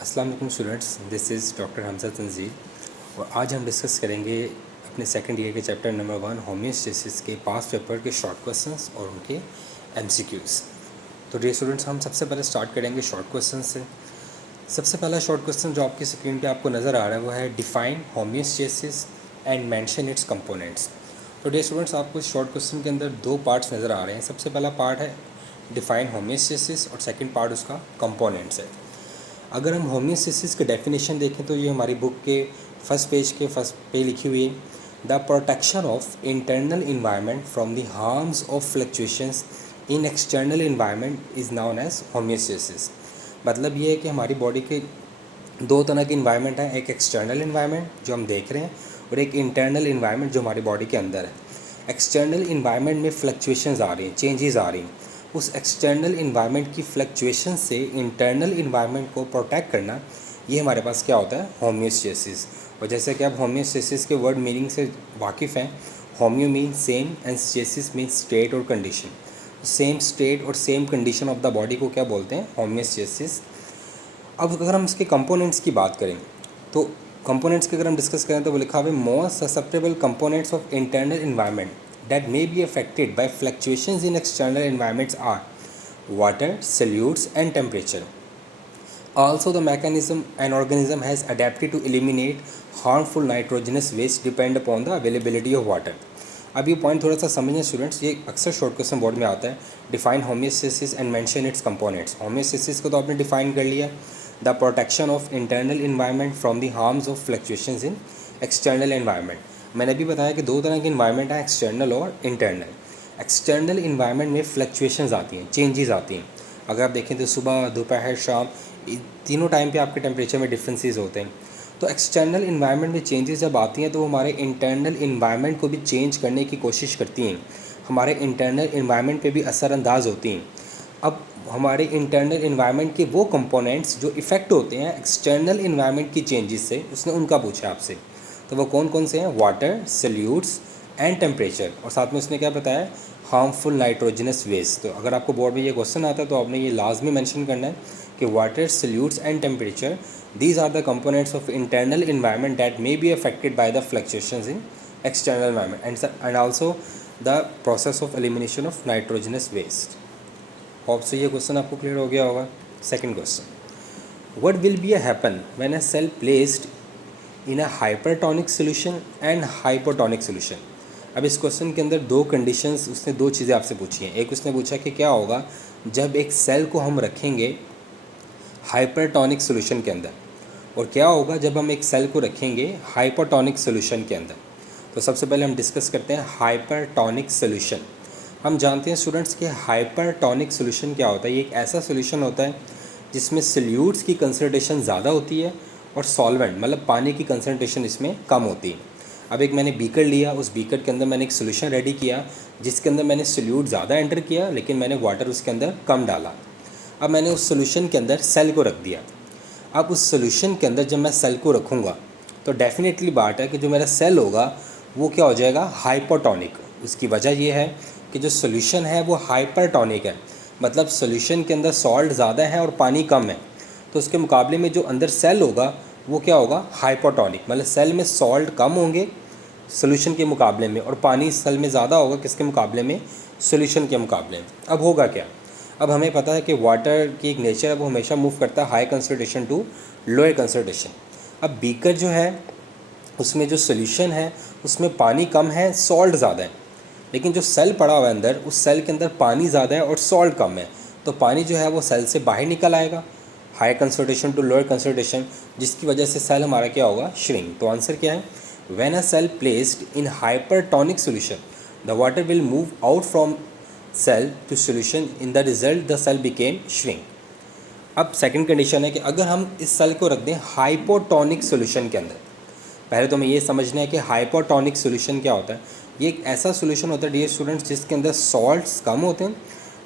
अस्सलाम वालेकुम students, this is doctor Hamza Tanzeel और आज हम डिस्कस करेंगे अपने सेकंड ईयर के चैप्टर नंबर 1 होमियोस्टेसिस के पास्ट पेपर के शॉर्ट क्वेश्चंस और उनके एमसीक्यूज़। तो डियर स्टूडेंट्स, हम सबसे पहले स्टार्ट करेंगे शॉर्ट क्वेश्चन से। सबसे पहला शॉर्ट क्वेश्चन जो आपकी स्क्रीन पे आपको नज़र आ रहा है वो है define homeostasis and mention it's components. तो डियर स्टूडेंट्स, आपको इस शॉर्ट क्वेश्चन के अंदर दो पार्ट्स नज़र आ रहे हैं। सबसे पहला पार्ट है डिफाइन होमियोस्टेसिस और सेकंड पार्ट उसका कंपोनेंट्स है। अगर हम होमियोस्टेसिस की डेफिनेशन देखें तो ये हमारी बुक के फर्स्ट पे लिखी हुई है, the protection of internal environment from the harms of fluctuations in external environment is known as homeostasis. मतलब ये है कि हमारी बॉडी के दो तरह के इन्वायरमेंट हैं, एक एक्सटर्नल इन्वायरमेंट जो हम देख रहे हैं और एक इंटरनल इन्वायरमेंट जो हमारी बॉडी के अंदर है। एक्सटर्नल इन्वायरमेंट में फ्लक्चुएशंस आ रही हैं, चेंजेस आ रही हैं। उस एक्सटर्नल इन्वायरमेंट की फ्लक्चुएशन से इंटरनल इन्वायरमेंट को प्रोटेक्ट करना, ये हमारे पास क्या होता है, होमियोस्टेसिस। और जैसे कि आप होमियोस्टेसिस के वर्ड मीनिंग से वाकिफ़ हैं, homeo mean same and stasis mean state और कंडीशन। सेम स्टेट और same condition of the body को क्या बोलते हैं, होमियोस्टेसिस। अब अगर हम इसके कंपोनेंट्स की बात करें तो कंपोनेंट्स की अगर हम डिस्कस करें तो वो लिखा हुआ है most susceptible components of internal environment that may be affected by fluctuations in external environments are water, solutes and temperature. Also, the mechanism an organism has adapted to eliminate harmful nitrogenous waste depend upon the availability of water. अब ये point थोड़ा सा समझें students, ये अक्सर short question board में आता है। Define homeostasis and mention it's components. Homeostasis को तो आपने डिफाइन कर लिया, the protection of internal environment from the harms of fluctuations in external environment. मैंने भी बताया कि दो तरह के इन्वायरमेंट हैं, एक्सटर्नल और इंटरनल। एक्सटर्नल इन्वायरमेंट में फ्लक्चुएशंस आती हैं, चेंजेस आती हैं। अगर आप देखें तो सुबह, दोपहर, शाम, तीनों टाइम पे आपके टेम्परेचर में डिफरेंसेस होते हैं। तो एक्सटर्नल इन्वायरमेंट में चेंजेस जब आती हैं तो वो हमारे इंटरनल इन्वायरमेंट को भी चेंज करने की कोशिश करती हैं, हमारे इंटरनल इन्वायरमेंट पे भी असरअंदाज होती हैं। अब हमारे इंटरनल इन्वायरमेंट के वो कंपोनेंट्स जो इफ़ेक्ट होते हैं एक्सटर्नल इन्वायरमेंट की चेंजेस से, उसने उनका पूछा आपसे, तो वो कौन कौन से हैं, वाटर, सल्यूट्स एंड टेम्परेचर। और साथ में उसने क्या बताया, हार्मफुल नाइट्रोजनस वेस्ट। तो अगर आपको बोर्ड में ये क्वेश्चन आता है तो आपने ये लाजमी मेंशन करना है कि water, salutes and temperature, these are the components of internal environment that may be affected by the fluctuations in external environment and also the process of elimination of nitrogenous waste. Hope से ये question आपको clear हो गया होगा। Second question, what will be a happen when a cell placed in a hypertonic solution and hypotonic solution? अब इस question के अंदर दो कंडीशंस, उसने दो चीज़ें आपसे पूछी हैं। एक उसने पूछा कि क्या होगा जब एक सेल को हम रखेंगे हाइपरटॉनिक सॉल्यूशन के अंदर, और क्या होगा जब हम एक सेल को रखेंगे हाइपोटॉनिक सॉल्यूशन के अंदर। तो सबसे पहले हम डिस्कस करते हैं हाइपरटॉनिक सॉल्यूशन। हम जानते हैं स्टूडेंट्स कि हाइपरटॉनिक सॉल्यूशन क्या होता है। ये एक ऐसा सॉल्यूशन होता है जिसमें सल्यूट्स की कंसंट्रेशन ज़्यादा होती है और सॉल्वेंट मतलब पानी की कंसंट्रेशन इसमें कम होती है। अब एक मैंने बीकर लिया, उस बीकर के अंदर मैंने एक सॉल्यूशन रेडी किया जिसके अंदर मैंने सल्यूट ज़्यादा एंटर किया लेकिन मैंने वाटर उसके अंदर कम डाला। अब मैंने उस सॉल्यूशन के अंदर सेल को रख दिया। अब उस सॉल्यूशन के अंदर जब मैं सेल को रखूँगा तो डेफिनेटली बात है कि जो मेरा सेल होगा वो क्या हो जाएगा, हाइपोटॉनिक। उसकी वजह ये है कि जो सॉल्यूशन है वो हाइपरटॉनिक है, मतलब सॉल्यूशन के अंदर सॉल्ट ज़्यादा है और पानी कम है। तो उसके मुकाबले में जो अंदर सेल होगा वो क्या होगा, हाइपोटॉनिक। मतलब सेल में सॉल्ट कम होंगे सॉल्यूशन के मुकाबले में और पानी सेल में ज़्यादा होगा किसके मुकाबले में, सॉल्यूशन के मुकाबले में। अब होगा क्या, अब हमें पता है कि वाटर की एक नेचर है वो हमेशा मूव करता है high concentration to lower concentration. अब बीकर जो है उसमें जो सॉल्यूशन है उसमें पानी कम है, सॉल्ट ज़्यादा है, लेकिन जो सेल पड़ा हुआ है अंदर, उस सेल के अंदर पानी ज़्यादा है और सॉल्ट कम है। तो पानी जो है वो सेल से बाहर निकल आएगा high concentration to lower concentration, जिसकी वजह से सेल हमारा क्या होगा, श्रिंक। तो आंसर क्या है, when a cell placed in hypertonic solution the water will move out from cell to solution, in the result the cell became shrink. अब सेकंड कंडीशन है कि अगर हम इस सेल को रख दें हाइपोटॉनिक सॉल्यूशन के अंदर। पहले तो हमें ये समझना है कि हाइपोटॉनिक सॉल्यूशन क्या होता है। ये एक ऐसा सॉल्यूशन होता है डियर स्टूडेंट्स जिसके अंदर सॉल्ट्स कम होते हैं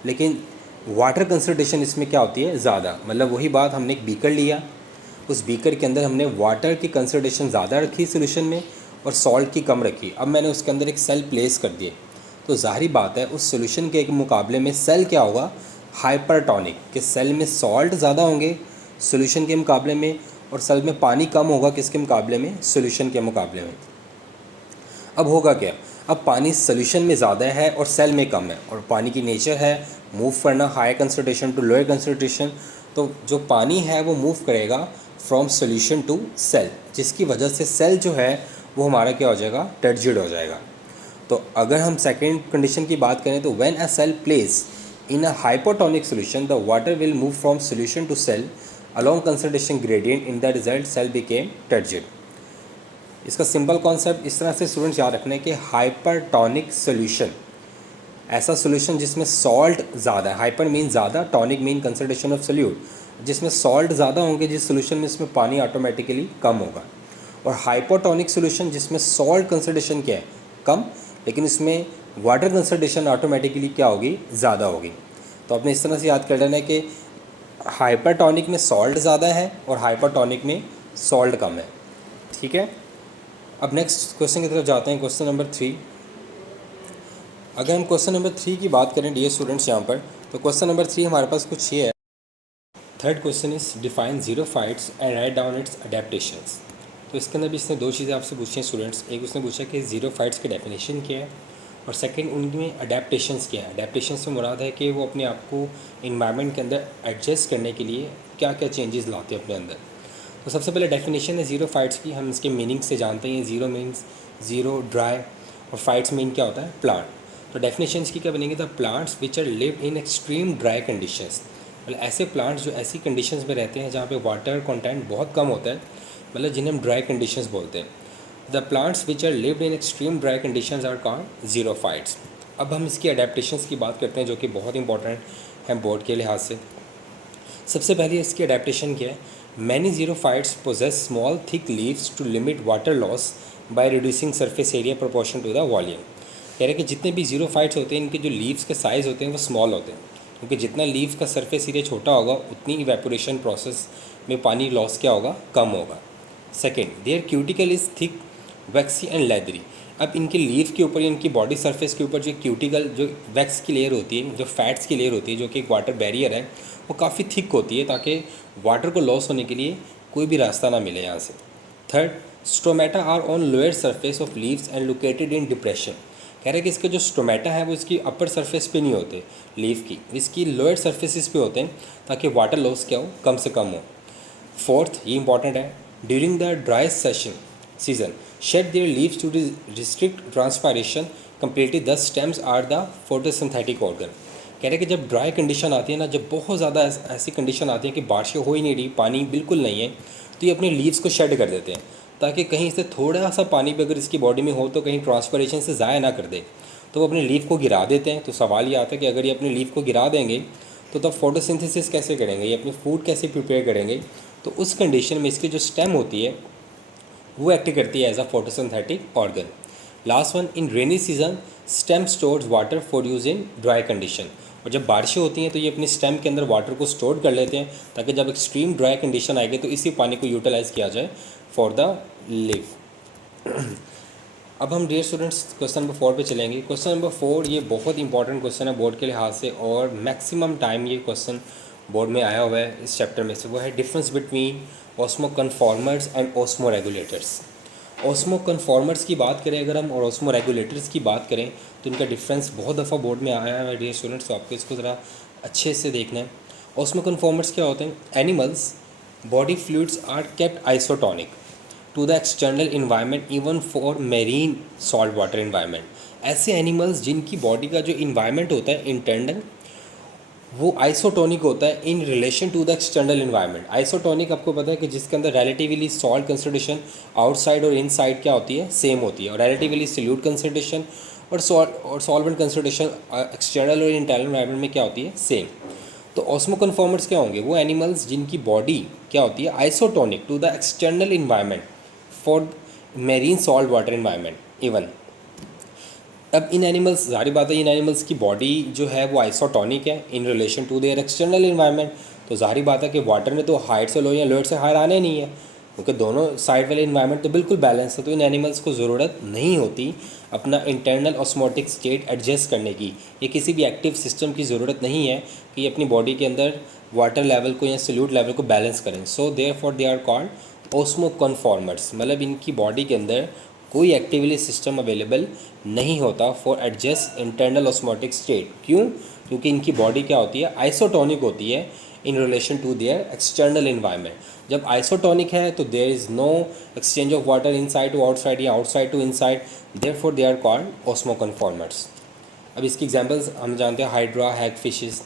लेकिन वाटर कंसंट्रेशन इसमें क्या होती है, ज़्यादा। मतलब वही बात, हमने एक बीकर लिया, उस बीकर के अंदर हमने वाटर की कंसंट्रेशन ज़्यादा रखी सॉल्यूशन में और सॉल्ट की कम रखी। अब मैंने उसके अंदर एक सेल प्लेस कर दिए तो ज़ाहिर बात है उस सॉल्यूशन के मुकाबले में सेल क्या होगा, हाइपरटॉनिक, कि सेल में सॉल्ट ज़्यादा होंगे, सोल्यूशन के मुकाबले में, और सेल में पानी कम होगा किसके मुकाबले में, सोल्यूशन के मुकाबले में। अब होगा क्या, अब पानी सोल्यूशन में ज़्यादा है और सेल में कम है, और पानी की नेचर है मूव करना higher concentration to lower concentration. तो जो पानी है वो मूव करेगा फ्रॉम सोल्यूशन टू सेल, जिसकी वजह से सेल जो है वो हमारा क्या हो जाएगा, टर्जिड हो जाएगा। तो अगर हम सेकेंड कंडीशन की बात करें तो when a cell place in a hypotonic solution the water will move from solution to cell along concentration gradient, in the result cell became turgid. इसका सिंपल कॉन्सेप्ट इस तरह से स्टूडेंट्स याद रखने कि हाइपरटोनिक सोल्यूशन, ऐसा सोल्यूशन जिसमें salt ज़्यादा है, हाइपर मीन ज़्यादा, tonic mean concentration of solute, जिसमें सॉल्ट ज़्यादा होंगे जिस सोल्यूशन में, इसमें पानी ऑटोमेटिकली कम होगा। और हाइपोटोनिक सोल्यूशन जिसमें सॉल्ट कंसंट्रेशन क्या है, कम, लेकिन इसमें वाटर कंसंट्रेशन ऑटोमेटिकली क्या होगी, ज़्यादा होगी। तो आपने इस तरह से याद कर लेना है कि हाइपरटोनिक में सॉल्ट ज़्यादा है और हाइपरटोनिक में सॉल्ट कम है। ठीक है, अब नेक्स्ट क्वेश्चन की तरफ जाते हैं, क्वेश्चन नंबर 3। अगर हम क्वेश्चन नंबर 3 की बात करें डियर स्टूडेंट्स यहाँ पर, तो क्वेश्चन नंबर 3 हमारे पास कुछ ये है। Third question is define xerophytes and write down its adaptations. तो इसके अंदर भी इसने दो चीज़ें आपसे पूछी हैं स्टूडेंट्स, एक उसने पूछा कि ज़ीरोफाइट्स की डेफिनेशन क्या है, और सेकंड उनमें अडेप्टेशंस क्या है। अडेप्टेशन से मुराद है कि वो अपने आप को इन्वायरमेंट के अंदर एडजस्ट करने के लिए क्या क्या चेंजेस लाते हैं अपने अंदर। तो सबसे पहले डेफिनेशन है ज़ीरोफाइट्स की, हम इसके मीनिंग से जानते हैं। ज़ीरो मीन्स ज़ीरो, ड्राई, और फाइट्स मीन क्या होता है, प्लांट। तो डेफिनेशंस की क्या बनेंगे, the plants which are live in extreme dry conditions, मतलब ऐसे प्लांट्स जो ऐसी कंडीशंस में रहते हैं जहाँ पे वाटर कंटेंट बहुत कम होता है, मतलब जिन्हें हम ड्राई कंडीशंस बोलते हैं। The plants which are lived in extreme dry conditions are called xerophytes. अब हम इसकी अडेप्टेशंस की बात करते हैं जो कि बहुत इंपॉर्टेंट है बोर्ड के लिहाज से। सबसे पहले इसकी अडेप्टेशन क्या है, many xerophytes possess small thick leaves to limit water loss by reducing surface area proportion to the volume. कह रहे हैं कि जितने भी ज़ीरोफाइट्स होते हैं इनके जो लीव्स के साइज़ होते हैं वो स्मॉल होते हैं, क्योंकि जितना लीव्स का सरफेस एरिया छोटा होगा उतनी इवेपोरेशन प्रोसेस में पानी लॉस क्या होगा, कम होगा। Second, their cuticle is thick, waxy and leathery. अब इनके लीव के ऊपर, इनकी बॉडी सरफेस के ऊपर जो क्यूटिकल, जो वैक्स की लेयर होती है, जो फैट्स की लेयर होती है, जो कि एक वाटर बैरियर है, वो काफ़ी थिक होती है ताकि वाटर को लॉस होने के लिए कोई भी रास्ता ना मिले यहाँ से। Third, stomata are on lower surface of leaves and located in depression. कह रहे हैं कि इसके जो स्टोमेटा है वो इसकी अपर सरफेस पे नहीं होते लीव की, इसकी लोअर सरफेसिस पे होते हैं ताकि वाटर लॉस क्या हो, कम से कम हो। फोर्थ, ये इंपॉर्टेंट है, during the dry season shed their leaves to restrict transpiration completely, the stems are the photosynthetic organ. कह रहे हैं कि जब ड्राई कंडीशन आती है ना, जब बहुत ज़्यादा ऐसी कंडीशन आती है कि बारिशें हो ही नहीं रही, पानी बिल्कुल नहीं है, तो ये अपने लीव्स को शेड कर देते हैं ताकि कहीं से थोड़ा सा पानी भी अगर इसकी बॉडी में हो तो कहीं ट्रांसपायरेशन से ज़ाया ना कर दे, तो वो अपने लीव को गिरा देते हैं। तो सवाल ये आता है कि अगर ये अपने लीव को गिरा देंगे तो तब फोटोसिंथेसिस कैसे करेंगे, ये अपनी फूड कैसे प्रिपेयर करेंगे। तो उस कंडीशन में इसकी जो स्टेम होती है वो एक्ट करती है as a photosynthetic organ. Last one, in rainy season stem stores water for use in dry condition. और जब बारिशें होती हैं तो ये अपनी स्टेम के अंदर वाटर को स्टोर कर लेते हैं ताकि जब एक्सट्रीम ड्राई कंडीशन आएगी तो इसी पानी को यूटिलाइज़ किया जाए फॉर द लिव। अब हम डियर स्टूडेंट्स क्वेश्चन नंबर 4 पे चलेंगे। क्वेश्चन नंबर 4 ये बहुत इंपॉर्टेंट क्वेश्चन है बोर्ड के लिहाज से, और मैक्सिमम टाइम ये क्वेश्चन बोर्ड में आया हुआ है इस चैप्टर में से। वो है difference between osmo conformers and osmo regulators. Osmo conformers की बात करें अगर हम और ऑस्मो रेगुलेटर्स की बात करें तो इनका डिफरेंस बहुत दफ़ा बोर्ड में आया है डियर स्टूडेंट्स, तो आपको इसको ज़रा अच्छे से देखना है। ऑस्मो कन्फॉर्मर्स क्या होते हैं, animals body fluids are kept isotonic to the external environment even for marine salt water environment. ऐसे एनिमल्स जिनकी बॉडी का जो इन्वायरमेंट होता है इंटरनल वो आइसोटोनिक होता है in relation to the external environment. Isotonic आपको पता है कि जिसके अंदर रिलेटिवली सॉल्ट कंसंट्रेशन आउटसाइड और इनसाइड क्या होती है, सेम होती है, और रिलेटिवली सॉल्यूट कंसंट्रेशन और सॉल्वेंट कंसंट्रेशन एक्सटर्नल और इंटरनल इन्वायरमेंट में क्या होती है, सेम। तो ऑस्मो कन्फॉर्मर्स क्या होंगे, वो एनिमल्स जिनकी बॉडी क्या होती है, isotonic to the external environment for marine salt water environment even. अब इन एनिमल्स, जाहिर बात है इन एनिमल्स की बॉडी जो है वो आइसोटोनिक है in relation to their external environment, तो जाहिर बात है कि वाटर में तो हाइट से लो या लोअर से हायर आने नहीं है, क्योंकि दोनों साइड वाले इन्वायरमेंट तो बिल्कुल बैलेंस है, तो इन एनिमल्स को ज़रूरत नहीं होती अपना इंटरनल ऑस्मोटिक स्टेट एडजस्ट करने की। ये किसी भी एक्टिव सिस्टम की ज़रूरत नहीं है कि ये अपनी बॉडी के अंदर वाटर लेवल को या सॉल्यूट लेवल को बैलेंस करें। So therefore they are called osmoconformers, मतलब इनकी बॉडी के अंदर कोई एक्टिवली सिस्टम अवेलेबल नहीं होता for adjust internal osmotic state. क्यों? क्योंकि इनकी बॉडी क्या होती है, आइसोटोनिक होती है in relation to their external environment. जब आइसोटोनिक है तो there is no exchange of water inside to outside या outside to inside, therefore they are called osmoconformers. अब इसकी एग्जांपल्स हम जानते हैं, हाइड्रा, हैग फिशेस।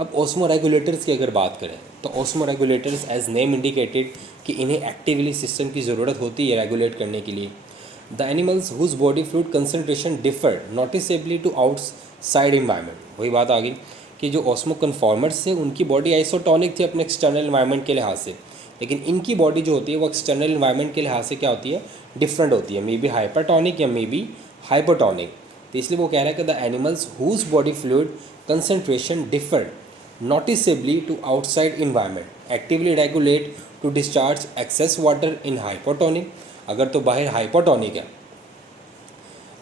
अब ओस्मो रेगुलेटर्स की अगर बात करें तो osmoregulators as name indicated कि इन्हें एक्टिवली सिस्टम की ज़रूरत होती है रेगुलेट करने के लिए। The animals whose body fluid concentration differ noticeably to outside environment. वही बात आ गई कि जो ओस्मो कन्फॉर्मर्स थे उनकी बॉडी आइसोटोनिक थी अपने एक्सटर्नल इन्वायरमेंट के लिहाज से, लेकिन इनकी बॉडी जो होती है वो एक्सटर्नल इन्वायरमेंट के लिहाज से क्या होती है, डिफरेंट होती है, मे बी हाइपरटोनिक या मे बी हाइपोटोनिक। तो इसलिए वो कह रहा है कि the animals whose body fluid concentration differ noticeably to outside environment actively regulate to discharge excess water in hypotonic. अगर तो बाहर हाइपोटोनिक है,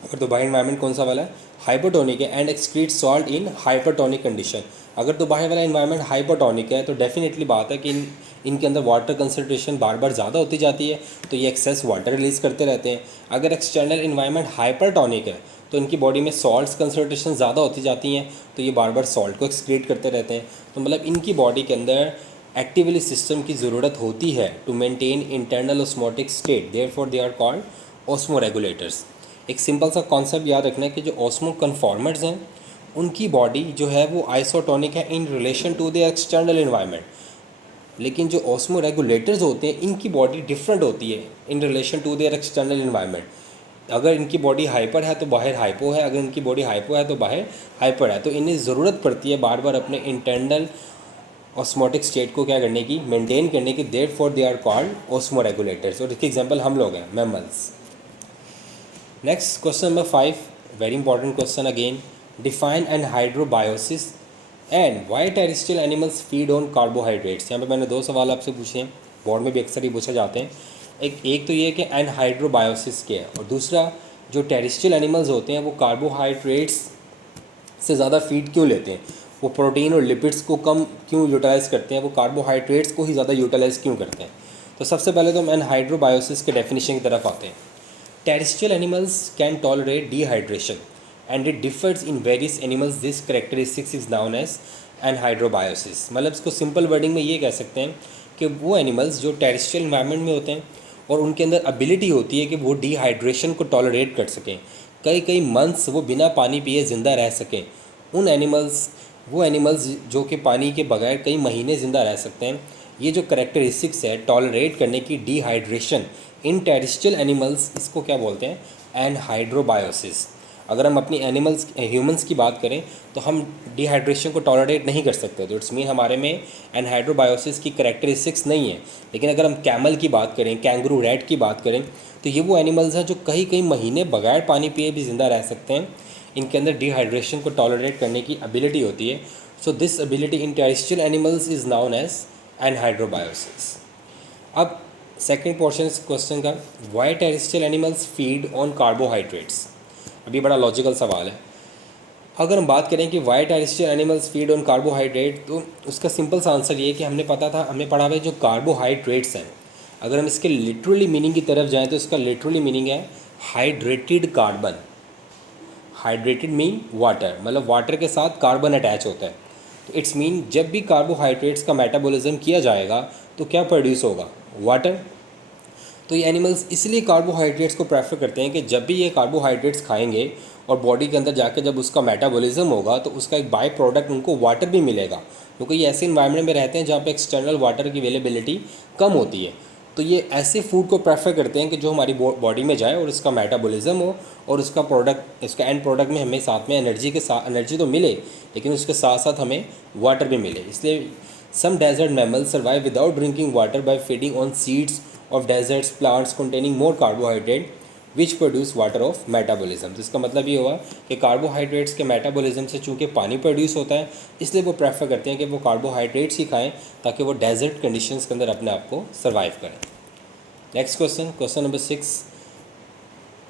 अगर तो बाहर इन्वायरमेंट कौन सा वाला है, हाइपोटोनिक है, and excrete salt in hypotonic condition. अगर तो बाहर वाला इन्वायरमेंट हाइपोटोनिक है तो डेफिनेटली बात है कि इनके अंदर वाटर कंसनट्रेशन बार बार ज़्यादा होती जाती है, तो ये एक्सेस वाटर रिलीज़ करते रहते हैं। अगर एक्सटर्नल इन्वायरमेंट हाइपरटोनिक है तो इनकी बॉडी में सॉल्ट्स कंसनट्रेशन ज़्यादा होती जाती हैं, तो ये बार बार सॉल्ट को एक्सक्रीट करते रहते हैं। तो मतलब इनकी बॉडी के अंदर एक्टिवली सिस्टम की ज़रूरत होती है to maintain internal osmotic state, therefore they are called osmoregulators. एक सिंपल सा कॉन्सेप्ट याद रखना है कि जो ओस्मो कन्फॉर्मर्स हैं उनकी बॉडी जो है वो आइसोटोनिक है in relation to the external environment, लेकिन जो ओस्मो रेगुलेटर्स होते हैं इनकी बॉडी डिफरेंट होती है in relation to their external environment. अगर इनकी बॉडी हाइपर है तो बाहर हाइपो है, अगर इनकी बॉडी हाइपो है तो बाहर हाइपर है, तो इन्हें ज़रूरत पड़ती है बार बार अपने इंटरनल ऑस्मोटिक स्टेट को क्या करने की, मेंटेन करने की, therefore they are called osmoregulators. और इसके एग्जांपल हम लोग हैं mammals. Next question number 5, very important question again, define anhydrobiosis and why terrestrial animals feed on carbohydrates. यहाँ पे मैंने 2 सवाल आपसे पूछे हैं, बोर्ड में भी अक्सर ही पूछे जाते हैं। एक तो ये कि एनहाइड्रोबायोसिस क्या है, और दूसरा जो टेरेस्ट्रियल एनिमल्स होते हैं वो कार्बोहाइड्रेट्स से ज़्यादा फीड क्यों लेते हैं, वो प्रोटीन और लिपिड्स को कम क्यों यूटिलाइज़ करते हैं, वो कार्बोहाइड्रेट्स को ही ज़्यादा यूटिलाइज़ क्यों करते हैं। तो सबसे पहले तो हम एनहाइड्रोबायोसिस के डेफिनेशन की तरफ आते हैं। Terrestrial animals can tolerate dehydration and it differs in various animals, this characteristics is known as anhydrobiosis. मतलब इसको सिंपल वर्डिंग में ये कह सकते हैं कि वो एनिमल्स जो टेरेस्ट्रियल इन्वायरमेंट में होते हैं और उनके अंदर एबिलिटी होती है कि वो डिहाइड्रेशन को टॉलरेट कर सकें, कई कई मंथ्स वो बिना पानी पिए ज़िंदा रह सकें, उन एनिमल्स, वो एनिमल्स जो कि पानी के बगैर कई महीने ज़िंदा रह सकते हैं, ये जो करेक्टरिस्टिक्स है टॉलरेट करने की डिहाइड्रेशन इन टेरेस्ट्रियल एनिमल्स, इसको क्या बोलते हैं, एनहाइड्रोबायोसिस। अगर हम अपनी एनिमल्स ह्यूमंस की बात करें तो हम डिहाइड्रेशन को टॉलरेट नहीं कर सकते, तो इट्स मीन हमारे में एनहाइड्रोबायोसिस की करेक्टरिस्टिक्स नहीं है। लेकिन अगर हम कैमल की बात करें, कैंगरू रैट की बात करें, तो ये वो एनिमल्स हैं जो कई कई महीने बगैर पानी पिए भी ज़िंदा रह सकते हैं, इनके अंदर डिहाइड्रेशन को टॉलरेट करने की एबिलिटी होती है। So this ability in terrestrial animals is known as anhydrobiosis. अब सेकेंड पोर्शन इस क्वेश्चन का, why terrestrial animals feed on carbohydrates. अभी बड़ा लॉजिकल सवाल है। अगर हम बात करें कि why terrestrial animals feed on carbohydrate, तो उसका सिंपल सा आंसर ये है कि हमने पढ़ा हुआ है जो कार्बोहाइड्रेट्स हैं, अगर हम इसके लिटरली मीनिंग की तरफ जाएं तो इसका लिटरली मीनिंग है hydrated carbon. Hydrated mean water, मतलब वाटर के साथ कार्बन अटैच होता है। तो इट्स मीन जब भी कार्बोहाइड्रेट्स का मेटाबॉलिज्म किया जाएगा तो क्या प्रोड्यूस होगा, वाटर। तो ये एनिमल्स इसलिए कार्बोहाइड्रेट्स को प्रेफर करते हैं कि जब भी ये कार्बोहाइड्रेट्स खाएंगे और बॉडी के अंदर जाकर जब उसका मेटाबॉलिज्म होगा तो उसका एक बाय प्रोडक्ट उनको वाटर भी मिलेगा, क्योंकि ये ऐसे इन्वायरमेंट में रहते हैं जहाँ पे एक्सटर्नल वाटर की अवेलेबिलिटी कम होती है। तो ये ऐसे फूड को प्रेफर करते हैं कि जो हमारी बॉडी में जाए और इसका मेटाबॉलिज्म हो और उसका प्रोडक्ट, इसका एंड प्रोडक्ट में हमें साथ में एनर्जी तो मिले, लेकिन उसके साथ साथ हमें वाटर भी मिले। इसलिए some desert mammals survive without drinking water by feeding on seeds of deserts plants containing more carbohydrate which produce water of metabolism. तो इसका मतलब ये हुआ कि कार्बोहाइड्रेट्स के मेटाबॉलिज्म से चूँकि पानी प्रोड्यूस होता है, इसलिए वो प्रेफर करते हैं कि वो कार्बोहाइड्रेट्स ही खाएं ताकि वो डेजर्ट कंडीशंस के अंदर अपने आप को सर्वाइव करें। Next question, question number 6,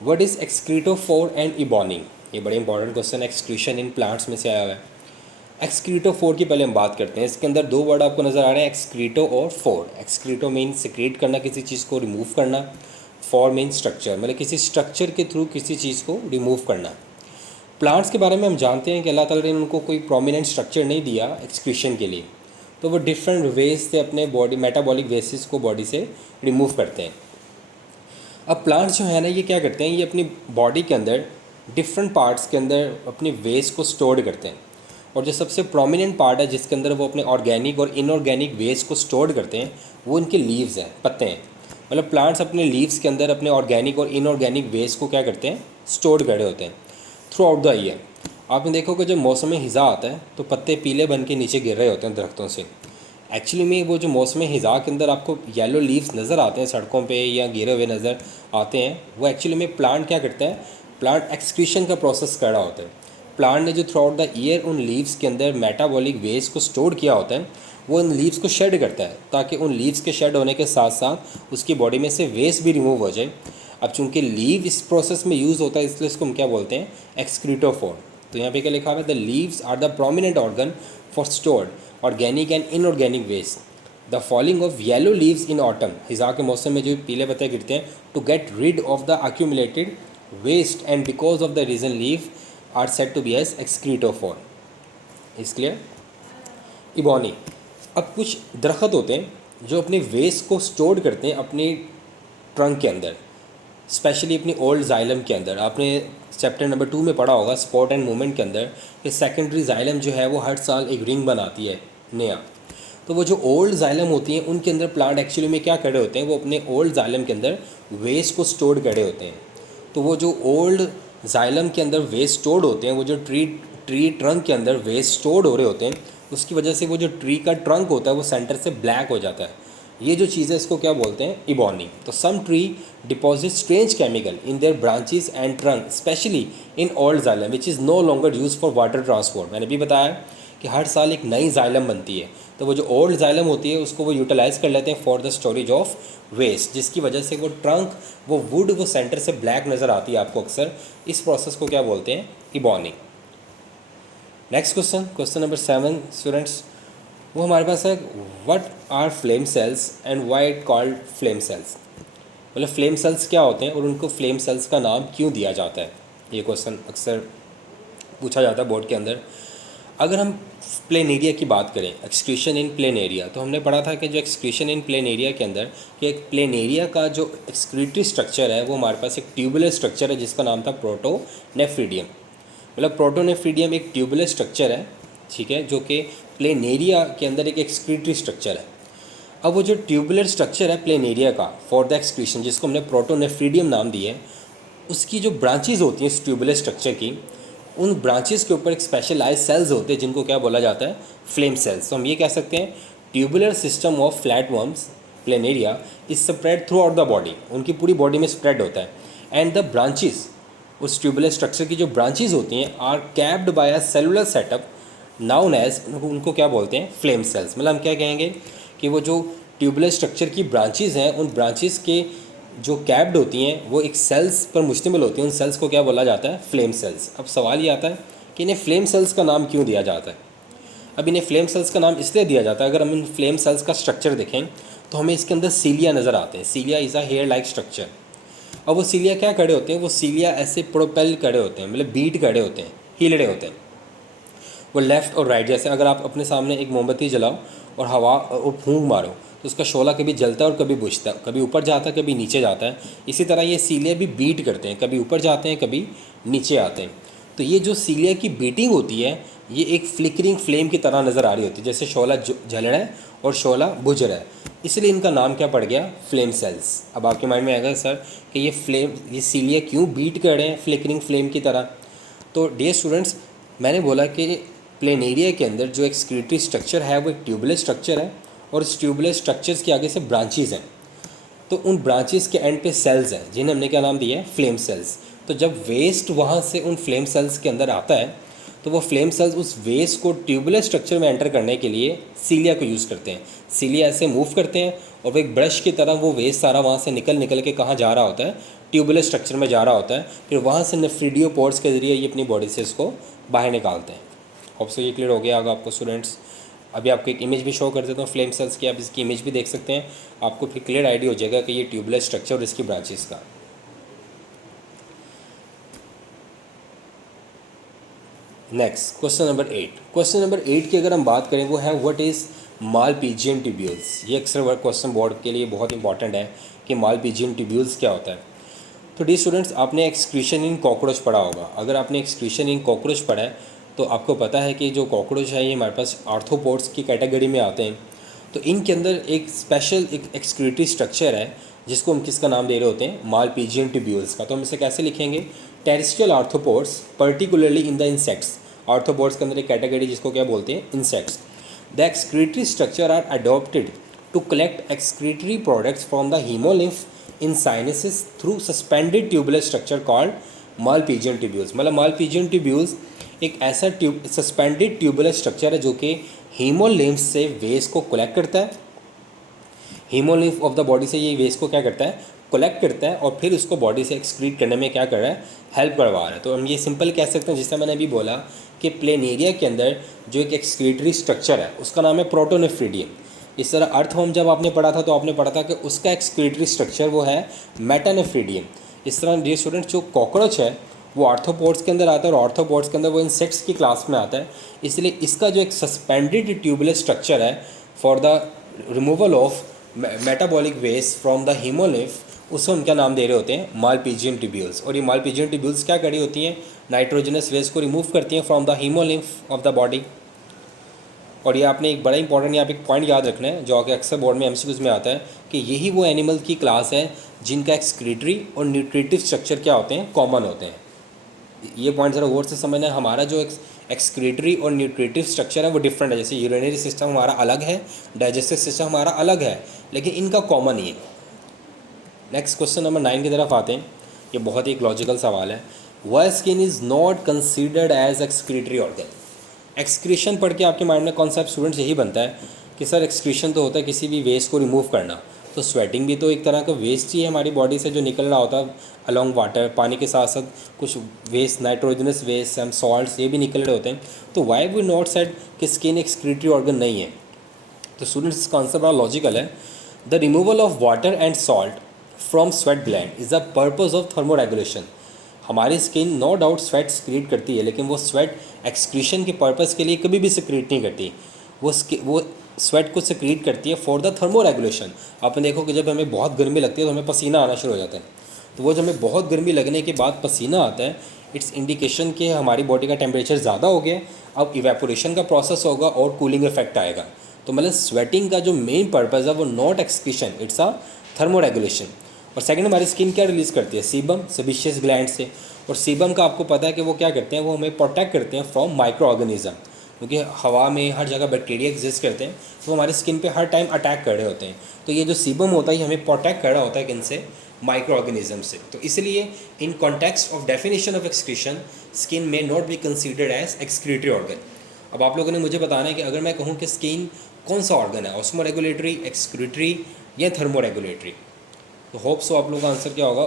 what is excretophore and ebony? ये बड़े important question, excretion in plants में से आया हुआ है। एक्सक्रीटोफोर की पहले हम बात करते हैं। इसके अंदर दो वर्ड आपको नज़र आ रहे हैं, एक्सक्रीटो और फोर। एक्सक्रीटो मीन सिक्रेट करना, किसी चीज़ को रिमूव करना। फोर मीन स्ट्रक्चर, मतलब किसी स्ट्रक्चर के थ्रू किसी चीज़ को रिमूव करना। प्लांट्स के बारे में हम जानते हैं कि अल्लाह ताला ने उनको कोई प्रोमिनेंट स्ट्रक्चर नहीं दिया एक्सक्रीशन के लिए, तो वो डिफरेंट वेज से अपने बॉडी मेटाबॉलिक वेसिस को बॉडी से रिमूव करते हैं। अब प्लांट्स जो है ना, ये क्या करते हैं, ये अपनी बॉडी के अंदर डिफरेंट पार्ट्स के अंदर अपनी वेस्ट को स्टोर करते हैं। और जो सबसे प्रोमिनेंट पार्ट है जिसके अंदर वो अपने ऑर्गेनिक और इनऑर्गेनिक वेस्ट को स्टोर करते हैं, वो इनके लीव्स हैं, पत्ते हैं। मतलब प्लांट्स अपने लीव्स के अंदर अपने ऑर्गेनिक और इनऑर्गेनिक वेस्ट को क्या करते हैं, स्टोर करे होते हैं थ्रू आउट द ईयर। आपने देखोगे जब मौसम हिज़ा आता है तो पत्ते पीले बन के नीचे गिर रहे होते हैं दरख्तों से। एक्चुअली में वो जो मौसम हिज़ा के अंदर आपको येलो लीव्स नज़र आते हैं सड़कों पे या गिरे हुए नज़र आते हैं, वो एक्चुअली में प्लांट क्या करता है, प्लांट एक्सक्रीशन का प्रोसेस कर रहा होता है। प्लांट ने जो थ्रू आउट द ईयर उन लीव्स के अंदर मेटाबॉलिक वेस्ट को स्टोर किया होता है, वो उन लीव्स को शेड करता है, ताकि उन लीव्स के शेड होने के साथ साथ उसकी बॉडी में से वेस्ट भी रिमूव हो जाए। अब चूंकि लीव इस प्रोसेस में यूज़ होता है, इसलिए इसको हम क्या बोलते हैं, एक्सक्रीटोफोर। तो यहाँ पे क्या लिखा हुआ है, the leaves are the prominent organ for stored organic and inorganic waste. The falling of yellow leaves in autumn, हिज़ा के मौसम में जो पीले पत्ते गिरते हैं, to get rid of the accumulated waste and because of the reason leave are said to be as excretophore. Is clear? Ebony, अब कुछ दरख्त होते हैं जो अपने वेस्ट को स्टोर करते हैं अपनी ट्रंक के अंदर, स्पेशली अपनी ओल्ड जाइलम के अंदर। आपने चैप्टर नंबर 2 में पढ़ा होगा स्पॉट एंड मूवमेंट के अंदर कि सेकेंडरी जाइलम जो है वो हर साल एक रिंग बनाती है नया। तो वो जो ओल्ड जाइलम होती हैं उनके अंदर प्लांट एक्चुअली में क्या करे होते हैं, वो अपने ओल्ड जाइलम के अंदर वेस्ट को स्टोर करे होते हैं। तो वो जो ओल्ड जाइलम के अंदर वेस्ट स्टोर्ड होते हैं, वो जो ट्री ट्रंक के अंदर वेस्ट स्टोर्ड हो रहे होते हैं, उसकी वजह से वो जो ट्री का ट्रंक होता है वो सेंटर से ब्लैक हो जाता है। ये जो चीज़ है इसको क्या बोलते हैं, इबॉनी। तो some tree deposit strange chemical in their branches and trunk specially in old xylem which is no longer use for water transport. मैंने भी बताया कि हर साल एक नई जाइलम बनती है, तो वो जो ओल्ड जाइलम होती है उसको वो यूटिलाइज कर लेते हैं for the storage of waste, जिसकी वजह से वो ट्रंक, वो वुड, वो सेंटर से ब्लैक नज़र आती है आपको अक्सर। इस प्रोसेस को क्या बोलते हैं, ebony. Next question, question number 7 students, वो हमारे पास है, what are flame cells and why it called flame cells. मतलब फ्लेम सेल्स क्या होते हैं और उनको फ्लेम सेल्स का नाम क्यों दिया जाता है, ये क्वेश्चन अक्सर पूछा जाता है बोर्ड के अंदर। अगर हम प्लेन एरिया की बात करें, एक्सक्रीशन इन प्लेन एरिया, तो हमने पढ़ा था कि जो एक्सक्रीशन इन प्लेन एरिया के अंदर, कि एक प्लेन एरिया का जो एक्सक्रीटरी स्ट्रक्चर है वो हमारे पास एक ट्यूबुलर स्ट्रक्चर है जिसका नाम था प्रोटोनेफ्रीडियम। मतलब प्रोटोनेफ्रीडियम एक ट्यूबुलर स्ट्रक्चर है, ठीक है, जो कि प्लेन एरिया के अंदर एक एक्सक्रीटरी स्ट्रक्चर है। अब वो जो ट्यूबुलर स्ट्रक्चर है प्लेन एरिया का फॉर द एक्सक्रीशन, जिसको हमने प्रोटोनेफ्रीडियम नाम दिया है, उसकी जो ब्रांचेज होती हैं इस ट्यूबुलर स्ट्रक्चर की, उन ब्रांचेस के ऊपर एक स्पेशलाइज सेल्स होते हैं जिनको क्या बोला जाता है, फ्लेम सेल्स। तो हम ये कह सकते हैं tubular system of flat worms plane area is spread throughout the body, उनकी पूरी बॉडी में स्प्रेड होता है। एंड द ब्रांचेस, उस ट्यूबुलर स्ट्रक्चर की जो ब्रांचेज होती हैं, are capped by a cellular setup known as, उनको क्या बोलते हैं, फ्लेम सेल्स। मतलब हम क्या कहेंगे कि वो जो ट्यूबुलर स्ट्रक्चर की ब्रांचेज हैं, उन ब्रांचेज के जो कैप्ड होती हैं वो एक सेल्स पर मुश्तमिल होती हैं, उन सेल्स को क्या बोला जाता है, फ्लेम सेल्स। अब सवाल ये आता है कि इन्हें फ्लेम सेल्स का नाम क्यों दिया जाता है। अब इन्हें फ्लेम सेल्स का नाम इसलिए दिया जाता है, अगर हम इन फ्लेम सेल्स का स्ट्रक्चर देखें तो हमें इसके अंदर सीलिया नज़र आते हैं। Cilia is a hair like structure. और वो सीलिया क्या खड़े होते हैं, वो सीलिया ऐसे प्रोपेल खड़े होते हैं, मतलब बीट खड़े होते हैं, हिलड़े होते हैं। वो लेफ़्ट और राइट, जैसे अगर आप अपने सामने एक मोमबत्ती जलाओ और हवा और फूंक मारो तो उसका शोला कभी जलता है और कभी बुझता है, कभी ऊपर जाता है कभी नीचे जाता है। इसी तरह ये सीलिया भी बीट करते हैं, कभी ऊपर जाते हैं कभी नीचे आते हैं। तो ये जो सीलिया की बीटिंग होती है, ये एक फ्लिकरिंग फ्लेम की तरह नज़र आ रही होती है, जैसे शोला जल रहा है और शोला बुझ रहा है, इसलिए इनका नाम क्या पड़ गया, फ्लेम सेल्स। अब आपके माइंड में आएगा सर कि ये सीलिया क्यों बीट कर रहे हैं फ्लिकरिंग फ्लेम की तरह। तो डियर स्टूडेंट्स, मैंने बोला कि प्लेन एरिया के अंदर जो एक्सक्रीटरी स्ट्रक्चर है वो एक ट्यूबुलर स्ट्रक्चर है, और इस ट्यूबुलर स्ट्रक्चर्स के आगे से ब्रांचेज हैं। तो उन ब्रांचेस के एंड पे सेल्स हैं जिन्हें हमने क्या नाम दिया है, फ्लेम सेल्स। तो जब वेस्ट वहाँ से उन फ्लेम सेल्स के अंदर आता है तो वो फ्लेम सेल्स उस वेस्ट को ट्यूबुलर स्ट्रक्चर में एंटर करने के लिए सीलिया को यूज़ करते हैं। सीलिया ऐसे मूव करते हैं और वो एक ब्रश की तरह वो वेस्ट सारा वहाँ से निकल के कहाँ जा रहा होता है, ट्यूबुलर स्ट्रक्चर में जा रहा होता है। फिर वहाँ से नेफ्रिडियोपोड्स के ज़रिए ये अपनी बॉडी से इसको बाहर निकालते हैं। होप सो ये क्लियर हो गया होगा आपको स्टूडेंट्स। अभी आपको एक इमेज भी शो कर देता हूँ फ्लेम सेल्स की, आप इसकी इमेज भी देख सकते हैं, आपको फिर क्लियर आइडिया हो जाएगा कि ये ट्यूबुलर स्ट्रक्चर और इसकी ब्रांचेस का। Next question number 8। Question number 8 की अगर हम बात करें वो है व्हाट इज़ मालपीजियन ट्यूब्यूल्स। ये अक्सर क्वेश्चन बोर्ड के लिए बहुत इंपॉर्टेंट है कि मालपीजियन ट्यूब्यूल्स क्या होता है। तो डी स्टूडेंट्स, आपने एक्सक्रीशन इन कॉकरोच पढ़ा होगा। अगर आपने एक्सक्रीशन इन कॉकरोच पढ़ा है तो आपको पता है कि जो कॉकरोच है ये हमारे पास आर्थ्रोपोड्स की कैटेगरी में आते हैं। तो इनके अंदर एक स्पेशल एक एक्सक्रीटरी स्ट्रक्चर है जिसको हम किसका नाम दे रहे होते हैं, मालपीजियन ट्यूब्यूल्स का। तो हम इसे कैसे लिखेंगे, terrestrial arthropods particularly in the insects. Arthropods के अंदर एक कैटेगरी जिसको क्या बोलते हैं, insects. The excretory structure are adopted to collect excretory products from the haemolymph in sinuses through suspended tubular structure called Malpighian tubules. मतलब मालपीजियन ट्यूब्यूल्स एक ऐसा सस्पेंडेड ट्यूबुलर स्ट्रक्चर है जो कि हीमोलिम्फ से वेस्ट को कलेक्ट करता है। हीमोलिम्फ ऑफ द बॉडी से ये वेस्ट को क्या करता है, कलेक्ट करता है और फिर उसको बॉडी से एक्सक्रीट करने में क्या कर रहा है, हेल्प करवा रहा है। तो हम ये सिंपल कह सकते हैं, जिससे मैंने अभी बोला कि प्लेनेरिया के अंदर जो एक एक्सक्रीटरी स्ट्रक्चर है उसका नाम है प्रोटोनेफ्रिडियम। इस तरह अर्थवर्म जब आपने पढ़ा था तो आपने पढ़ा था कि उसका एक्सक्रीटरी स्ट्रक्चर वो है मेटानेफ्रिडियम। इस तरह डियर स्टूडेंट, जो कॉकरोच है वो आर्थ्रोपोड्स के अंदर आता है और आर्थ्रोपोड्स के अंदर वो इंसेक्ट्स की क्लास में आता है। इसलिए इसका जो एक सस्पेंडेड ट्यूबुलर स्ट्रक्चर है for the removal of metabolic waste from the haemolymph, उसको उनका नाम दे रहे होते हैं मालपीजियन ट्यूब्यूल्स। और ये मालपीजियन ट्यूब्यूल्स क्या करी होती हैं, नाइट्रोजनस वेस्ट को रिमूव करती हैं from the haemolymph of the body. और ये आपने एक बड़ा इंपॉर्टेंट यहाँ पे एक पॉइंट याद रखना है जो कि अक्सर बोर्ड में एमसीक्यूज में आता है कि यही वो एनिमल की क्लास है जिनका एक्सक्रीटरी और न्यूट्रिटिव स्ट्रक्चर क्या होते हैं, कॉमन होते हैं। ये पॉइंट ज़रा गौर से समझना है। हमारा जो एक्सक्रीटरी और न्यूट्रिटिव स्ट्रक्चर है वो डिफरेंट है। जैसे यूरिनरी सिस्टम हमारा अलग है, डाइजेस्टिव सिस्टम हमारा अलग है, लेकिन इनका कॉमन ही है। नेक्स्ट क्वेश्चन नंबर 9 की तरफ आते हैं। ये बहुत ही एक लॉजिकल सवाल है। Why skin is not considered as excretory organ. Excretion पढ़ के आपके माइंड में कॉन्सेप्ट स्टूडेंट्स यही बनता है कि सर एक्सक्रीशन तो होता है किसी भी वेस्ट को रिमूव करना, तो स्वेटिंग भी तो एक तरह का वेस्ट ही है हमारी बॉडी से जो निकल रहा होता है अलॉन्ग वाटर। पानी के साथ साथ कुछ waste, nitrogenous waste and salts ये भी निकल रहे होते हैं। तो वाई वी नॉट सेड कि स्किन एक्सक्रीटरी ऑर्गन नहीं है। तो स्टूडेंट्स इसका आंसर बड़ा लॉजिकल है। The removal of water and salt from sweat gland is the purpose of thermoregulation. हमारी skin no doubt sweat secrete करती है, लेकिन वो स्वेट एक्सक्रीशन के पर्पज़ के लिए कभी भी सक्रीट नहीं करती। वो स्वेट को सक्रीट करती है फॉर द थर्मो रेगुलेशन। आपने देखो कि जब हमें बहुत गर्मी लगती है तो हमें पसीना आना शुरू हो जाता है। तो वो जब हमें बहुत गर्मी लगने के बाद पसीना आता है, इट्स इंडिकेशन कि हमारी बॉडी का टेम्परेचर ज़्यादा हो गया, अब इवेपोरेशन का प्रोसेस होगा और कूलिंग इफेक्ट आएगा। तो मतलब स्वेटिंग का जो मेन पर्पज़ है वो not excretion, it's a thermo regulation. और सेकंड, हमारी स्किन क्या रिलीज़ करती है, सीबम, सेबेशियस ग्लैंड से। और सीबम का आपको पता है कि वो क्या करते हैं, वो हमें प्रोटेक्ट करते हैं फ्रॉम माइक्रो ऑर्गेनिज्म, क्योंकि हवा में हर जगह बैक्टीरिया एग्जिस्ट करते हैं तो हमारी स्किन पे हर टाइम अटैक कर रहे होते हैं। तो ये जो सीबम होता है ये हमें प्रोटेक्ट कर रहा होता है किन से, माइक्रो ऑर्गेनिज्म से। तो इसलिए in context of definition of excretion skin may not be considered as excretory organ. अब आप लोगों ने मुझे बताना है कि अगर मैं कहूँ कि स्किन कौन सा ऑर्गन है, ऑस्मो रेगुलेटरी, एक्सक्रीटरी या थर्मो रेगुलेटरी, तो होप सो आप लोगों का आंसर क्या होगा,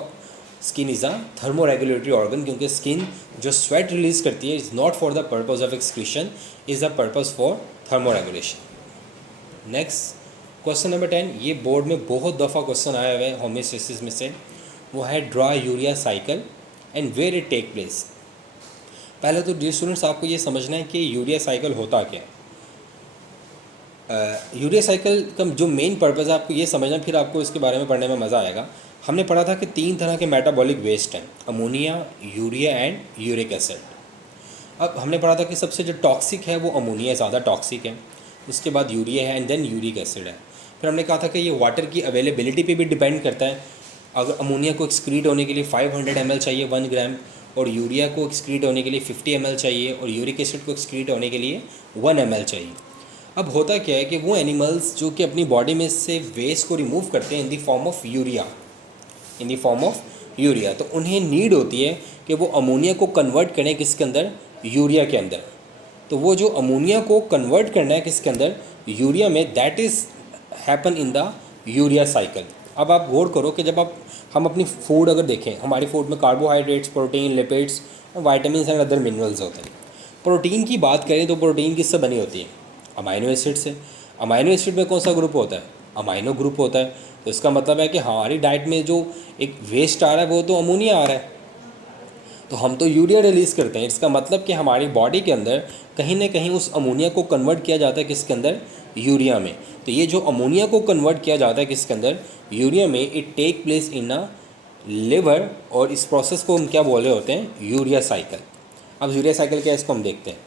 skin is a thermo regulatory organ, क्योंकि स्किन जो स्वेट रिलीज़ करती है is not for the purpose of excretion, is the purpose for thermo regulation. Next question number 10, ये बोर्ड में बहुत दफ़ा क्वेश्चन आया हुआ है होम्योस्टेसिस में से, वो है draw urea cycle and where it take place. पहले तो डियर स्टूडेंट्स आपको ये समझना है कि यूरिया साइकिल होता क्या है। यूरिया साइकिल का जो मेन पर्पज़ है आपको ये समझना, फिर आपको इसके बारे में पढ़ने में मज़ा आएगा। हमने पढ़ा था कि 3 तरह के मेटाबॉलिक वेस्ट हैं, ammonia, urea and uric acid. अब हमने पढ़ा था कि सबसे जो टॉक्सिक है वो अमोनिया ज़्यादा टॉक्सिक है, उसके बाद यूरिया है एंड देन यूरिक एसिड है। फिर हमने कहा था कि ये वाटर की अवेलेबिलिटी पे भी डिपेंड करता है। अगर अमोनिया को एक्सक्रीट होने के लिए 500 ml चाहिए 1 ग्राम, और यूरिया को एक्सक्रीट होने के लिए 50 ml चाहिए, और यूरिक एसिड को एक्सक्रीट होने के लिए 1 ml चाहिए। अब होता क्या है कि वो एनिमल्स जो कि अपनी बॉडी में से वेस्ट को रिमूव करते हैं in the form of urea, तो उन्हें नीड होती है कि वो अमोनिया को कन्वर्ट करें किसके अंदर, यूरिया के अंदर। तो वो जो अमोनिया को कन्वर्ट करना है किसके अंदर, यूरिया में, that is happen in the urea cycle. अब आप गौर करो कि जब हम अपनी फूड अगर देखें, हमारी फूड में कार्बोहाइड्रेट्स, प्रोटीन, लिपिड्स और वाइटामिन एंड अदर मिनरल्स होते हैं। प्रोटीन की बात करें तो प्रोटीन किससे बनी होती है, अमाइनो एसिड से। अमाइनो एसिड में कौन सा ग्रुप होता है, अमाइनो ग्रुप होता है। तो इसका मतलब है कि हमारी डाइट में जो एक वेस्ट आ रहा है वो तो अमोनिया आ रहा है, तो हम तो यूरिया रिलीज़ करते हैं। इसका मतलब कि हमारी बॉडी के अंदर कहीं ना कहीं उस अमोनिया को कन्वर्ट किया जाता है किसके अंदर, यूरिया में। तो ये जो अमोनिया को कन्वर्ट किया जाता है किसके अंदर, यूरिया में, it take place in a liver, और इस प्रोसेस को हम क्या बोल रहे होते हैं, यूरिया साइकिल। अब यूरिया साइकिल क्या है इसको हम देखते हैं।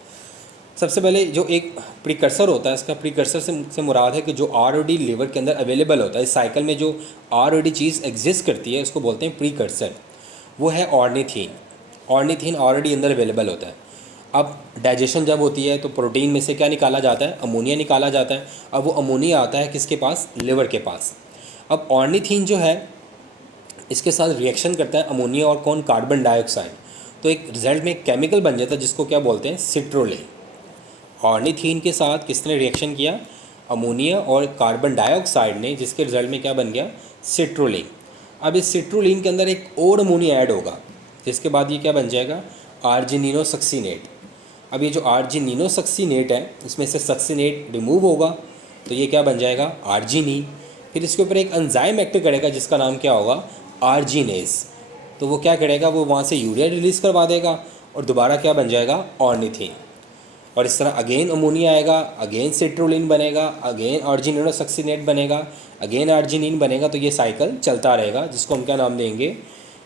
सबसे पहले जो एक प्रीकर्सर होता है, इसका प्रीकर्सर से मुराद है कि जो ऑलरेडी लिवर के अंदर अवेलेबल होता है। इस साइकिल में जो ऑलरेडी चीज़ एग्जिस्ट करती है उसको बोलते हैं प्रीकर्सर, वो है ऑर्निथीन। ऑर्निथीन ऑलरेडी अंदर अवेलेबल होता है। अब डाइजेशन जब होती है तो प्रोटीन में से क्या निकाला जाता है, अमोनिया निकाला जाता है। अब वो अमोनिया आता है किसके पास, लिवर के पास। अब ऑर्निथीन जो है इसके साथ रिएक्शन करता है अमोनिया और कौन, कार्बन डाइऑक्साइड। तो एक रिजल्ट में एक केमिकल बन जाता है जिसको क्या बोलते हैं, सिट्रोलिन। ऑर्निथीन के साथ किसने रिएक्शन किया, अमोनिया और कार्बन डाइऑक्साइड ने, जिसके रिजल्ट में क्या बन गया, सिट्रोलिन। अब इस सिट्रोलिन के अंदर एक और अमोनिया ऐड होगा, जिसके बाद ये क्या बन जाएगा, आर्जिनिनोसक्सीनेट। अब ये जो आर्जिनिनोसक्सीनेट है इसमें से सक्सीनेट रिमूव होगा तो ये क्या बन जाएगा, आर्जिनिन। फिर इसके ऊपर एक एंजाइम एक्ट करेगा जिसका नाम क्या होगा, आर्जिनेज। तो वो क्या करेगा, वो वहाँ से यूरिया रिलीज़ करवा देगा और दोबारा क्या बन जाएगा, ऑर्निथीन। और इस तरह अगेन अमोनिया आएगा, अगेन सिट्रोलिन बनेगा, अगेन आर्जिनिनोसक्सीनेट बनेगा, अगेन आर्जिनिन बनेगा। तो ये साइकिल चलता रहेगा, जिसको हम क्या नाम देंगे,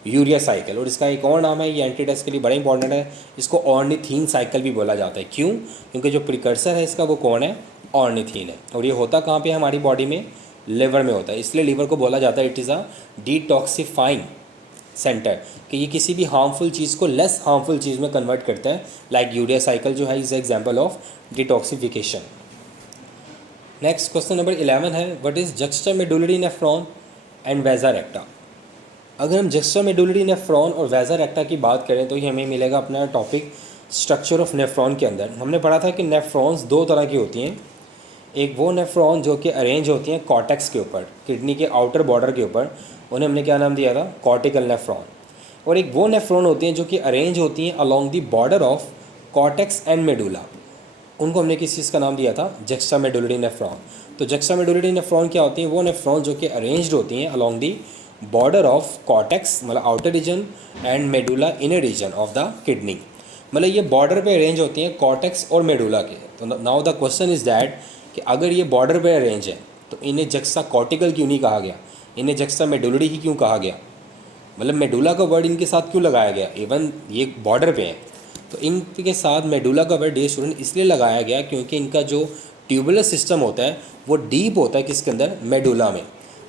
यूरिया साइकिल। और इसका एक और नाम है, ये एंटीटेस्ट के लिए बड़ा इंपॉर्टेंट है, इसको ऑर्निथीन साइकिल भी बोला जाता है। क्यों, क्योंकि जो प्रिकर्सर है इसका वो कौन है, ऑर्निथीन है। और ये होता कहाँ पे, हमारी बॉडी में, लिवर में होता है। इसलिए लिवर को बोला जाता है it is a detoxifying centre, कि ये किसी भी हार्मफुल चीज़ को लेस हार्मफुल चीज़ में कन्वर्ट करता है। लाइक यूरिया साइकिल जो है is example of detoxification. Next question number 11 है, what is juxtamedullary nephron and vasa recta. अगर हम जक्स्टामेडुलरी नेफ्रॉन और वेज़ा रेक्टा की बात करें तो ये हमें मिलेगा अपना टॉपिक स्ट्रक्चर ऑफ नेफ्रॉन के अंदर। हमने पढ़ा था कि नेफ्रॉन्स दो तरह की होती हैं। एक वो नेफ्रॉन जो कि अरेंज होती हैं कॉर्टेक्स के ऊपर, किडनी के आउटर बॉर्डर के ऊपर, उन्हें हमने क्या नाम दिया था, कॉर्टिकल नेफ्रॉन। और एक वो नेफ्रॉन होती हैं जो कि अरेंज होती हैं along the border of cortex and medulla, उनको हमने किस चीज़ का नाम दिया था, जक्स्टामेडुलरी नेफ्रॉन। तो जक्स्टामेडुलरी नेफ्रॉन क्या होती हैं, वो नेफ्रॉन जो कि अरेंज्ड होती हैं along the border of cortex, मतलब outer region, and medulla inner region of the kidney. मतलब ये बॉर्डर पे अरेंज होती हैं कॉर्टेक्स और मेडुला के। तो now the question is that कि अगर ये बॉर्डर पे अरेंज है तो इन्हें जक्स्टा कॉर्टिकल क्यों नहीं कहा गया, इन्हें जक्स्टामेडुलरी ही क्यों कहा गया, मतलब मेडुला का वर्ड इनके साथ क्यों लगाया गया, इवन ये बॉर्डर पे है तो इनके साथ मेडुला का वर्ड, डे स्टूडेंट, इसलिए लगाया गया क्योंकि इनका जो ट्यूबुलर सिस्टम होता है वो डीप होता है किसके अंदर, मेडुला में।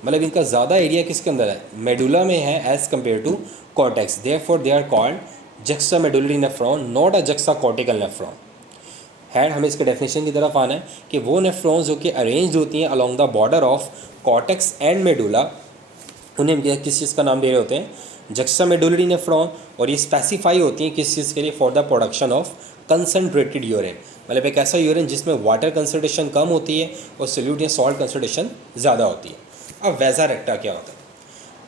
मतलब इनका ज़्यादा एरिया किसके अंदर है, मेडुला में है as compare to cortex. Therefore they are called juxtamedullary nephron, not a juxta cortical nephron. हमें इसके डेफिनेशन की तरफ आना है कि वो नेफ्रॉन्स जो कि अरेंज होती हैं along the border of cortex and medulla, उन्हें किस चीज़ का नाम दे रहे होते हैं, जक्स्टामेडुलरी नेफ्रॉन। और ये स्पेसिफाई होती हैं किस चीज़ के लिए, for the production of concentrated urine, मतलब एक ऐसा यूरिन जिसमें वाटर कंसनट्रेशन कम होती है और सोल्यूट या सॉल्ट कंसनट्रेशन ज़्यादा होती है। अब वेज़ा रेक्टा क्या होता है,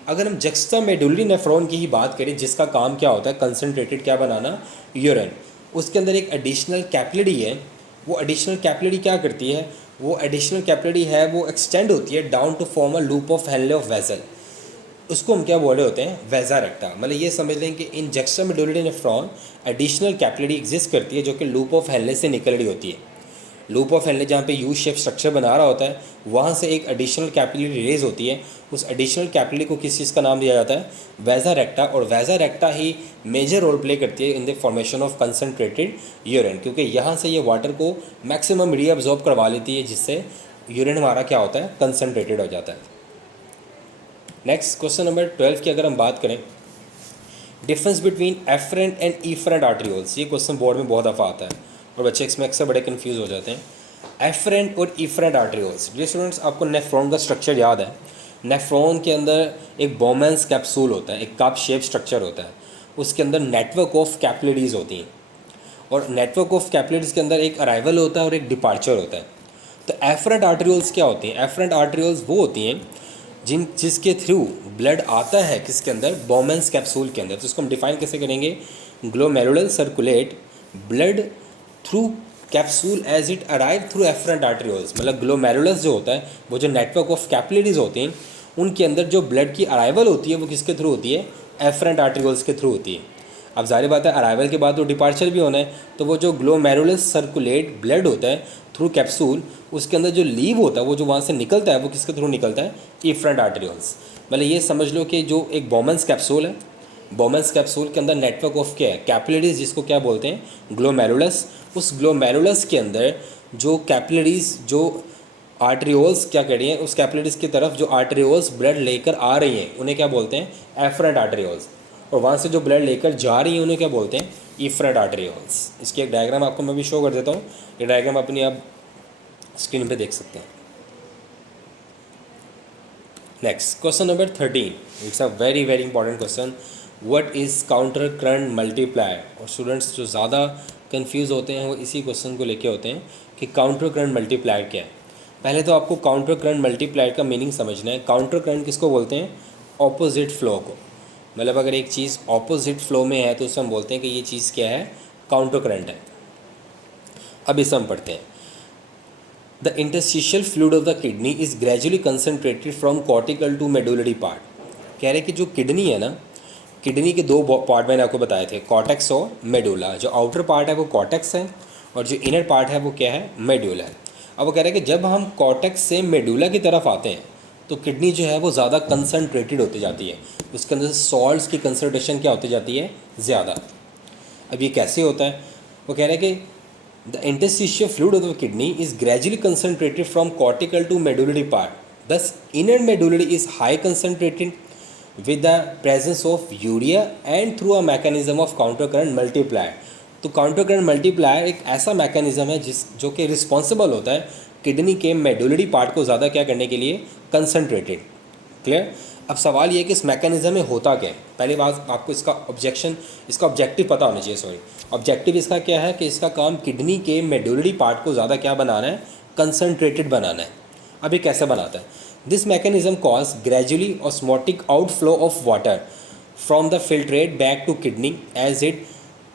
अगर हम जक्स्टामेडुलरी नेफ्रॉन की ही बात करें जिसका काम क्या होता है, कंसनट्रेटेड क्या बनाना, यूरिन, उसके अंदर एक एडिशनल कैपिलरी है। वो एडिशनल कैपिलरी क्या करती है, वो एडिशनल कैपिलरी है वो एक्सटेंड होती है down to form a loop of Henle of vessel, उसको हम क्या बोल रहे होते हैं, वेज़ा रेक्टा। मतलब ये समझ लें कि इन juxtamedullary nephron additional capillary exist करती है जो कि लूप ऑफ हेनले से निकल रही होती है। लूप ऑफ हेनले जहाँ पे यू शेप स्ट्रक्चर बना रहा होता है वहाँ से एक एडिशनल कैपिलरी रेज होती है। उस एडिशनल कैपिलरी को किस चीज़ का नाम दिया जाता है, वेज़ा रेक्टा। और वेज़ा रेक्टा ही मेजर रोल प्ले करती है in the formation of concentrated urine, क्योंकि यहाँ से ये वाटर को मैक्सिमम रीअब्जॉर्ब करवा लेती है जिससे यूरिन हमारा क्या होता है, कंसनट्रेटेड हो जाता है। नेक्स्ट क्वेश्चन नंबर 12 की अगर हम बात करें, difference between afferent and efferent arterioles. ये क्वेश्चन बोर्ड में बहुत दफ़ा आता है और बच्चे इसमें अक्सर बड़े कंफ्यूज हो जाते हैं। एफरेंट और इफरेंट आर्टरियोल्स, जी स्टूडेंट्स, आपको नेफ्रॉन का स्ट्रक्चर याद है। नेफ्रॉन के अंदर एक बोमेंस कैप्सूल होता है, एक कप शेप स्ट्रक्चर होता है, उसके अंदर नेटवर्क ऑफ कैपिलरीज होती हैं और नेटवर्क ऑफ कैपिलरीज के अंदर एक अराइवल होता है और एक डिपार्चर होता है। तो एफरेंट आर्टरियोल्स क्या होती हैं? एफरेंट आर्टरियोल्स वो होती हैं जिसके थ्रू ब्लड आता है किसके अंदर? बोमेंस कैप्सूल के अंदर। तो इसको हम डिफाइन कैसे करेंगे? Glomerular circulate blood through capsule as it arrive through efferent arterioles. मतलब ग्लोमेरुलस जो होता है, वो जो नेटवर्क ऑफ कैपिलरीज होती हैं, उनके अंदर जो ब्लड की अराइवल होती है वो किसके थ्रू होती है? एफरेंट आर्टरियोल्स के थ्रू होती है। अब जाहिर बात है अराइवल के बाद तो डिपार्चर भी होना है, तो वो जो ग्लोमेरुलस सर्कुलेट ब्लड होता है थ्रू कैप्सूल, उसके अंदर जो लीव होता है वो जो वहाँ से निकलता है वो किसके थ्रू निकलता है? Efferent arterioles. मतलब ये समझ लो कि जो एक बोमेंस कैप्सूल है, बोमेंस कैप्सूल के अंदर नेटवर्क ऑफ क्या है? कैपिलरीज, जिसको क्या बोलते हैं? ग्लोमेरुलस। उस ग्लोमेरुलस के अंदर जो कैपिलरीज, जो आर्टरियोल्स क्या कह रही हैं, उस कैपिलरीज की तरफ जो आर्टरियोल्स ब्लड लेकर आ रही हैं उन्हें क्या बोलते हैं? Efferent arterioles. और वहाँ से जो ब्लड लेकर जा रही हैं उन्हें क्या बोलते हैं? Efferent arterioles. इसकी एक डायग्राम आपको मैं भी शो कर देता हूँ। ये डायग्राम अपनी आप स्क्रीन पे देख सकते हैं। Next question number 13, it's a very very important question. What is counter current multiplier? और स्टूडेंट्स जो ज़्यादा कंफ्यूज होते हैं वो इसी क्वेश्चन को लेके होते हैं कि काउंटर करंट मल्टीप्लायर क्या है। पहले तो आपको काउंटर करंट मल्टीप्लायर का मीनिंग समझना है। काउंटर करंट किसको बोलते हैं? ऑपोजिट फ्लो को। मतलब अगर एक चीज़ ऑपोजिट फ्लो में है तो उसे हम बोलते हैं कि ये चीज़ क्या है? काउंटर करंट है। अब इसे हम पढ़ते हैं। The interstitial fluid of the kidney is gradually concentrated from cortical to medullary part. कह रहे कि जो किडनी है ना, किडनी के दो पार्ट मैंने आपको बताए थे, कॉर्टेक्स और मेडुला। जो आउटर पार्ट है वो कॉर्टेक्स है और जो इनर पार्ट है वो क्या है? मेडुला है। अब वो कह रहे हैं कि जब हम कॉर्टेक्स से मेडुला की तरफ आते हैं तो किडनी जो है वो ज़्यादा कंसनट्रेटेड होती जाती है, उसके अंदर सॉल्ट्स की कंसनट्रेशन क्या होती जाती है? ज़्यादा। अब ये कैसे होता है? वो कह रहे हैं कि the interstitial fluid of the kidney is gradually concentrated from cortical to medullary part. Thus inner medullary is high concentrated with the presence of urea and through a mechanism of counter current multiplier। तो counter current multiplier एक ऐसा mechanism है जो कि responsible होता है kidney के medullary part को ज़्यादा क्या करने के लिए? कंसनट्रेटेड। क्लियर? अब सवाल ये है कि इस मैकेनिज्म में होता क्या है। पहली बात आपको इसका ऑब्जेक्टिव पता होना चाहिए। सॉरी, ऑब्जेक्टिव इसका क्या है कि इसका काम किडनी के मेडुलरी पार्ट को ज़्यादा क्या बनाना है? कंसनट्रेटेड बनाना है। अब ये कैसे बनाता है? This mechanism causes gradually osmotic outflow of water from the filtrate back to kidney as it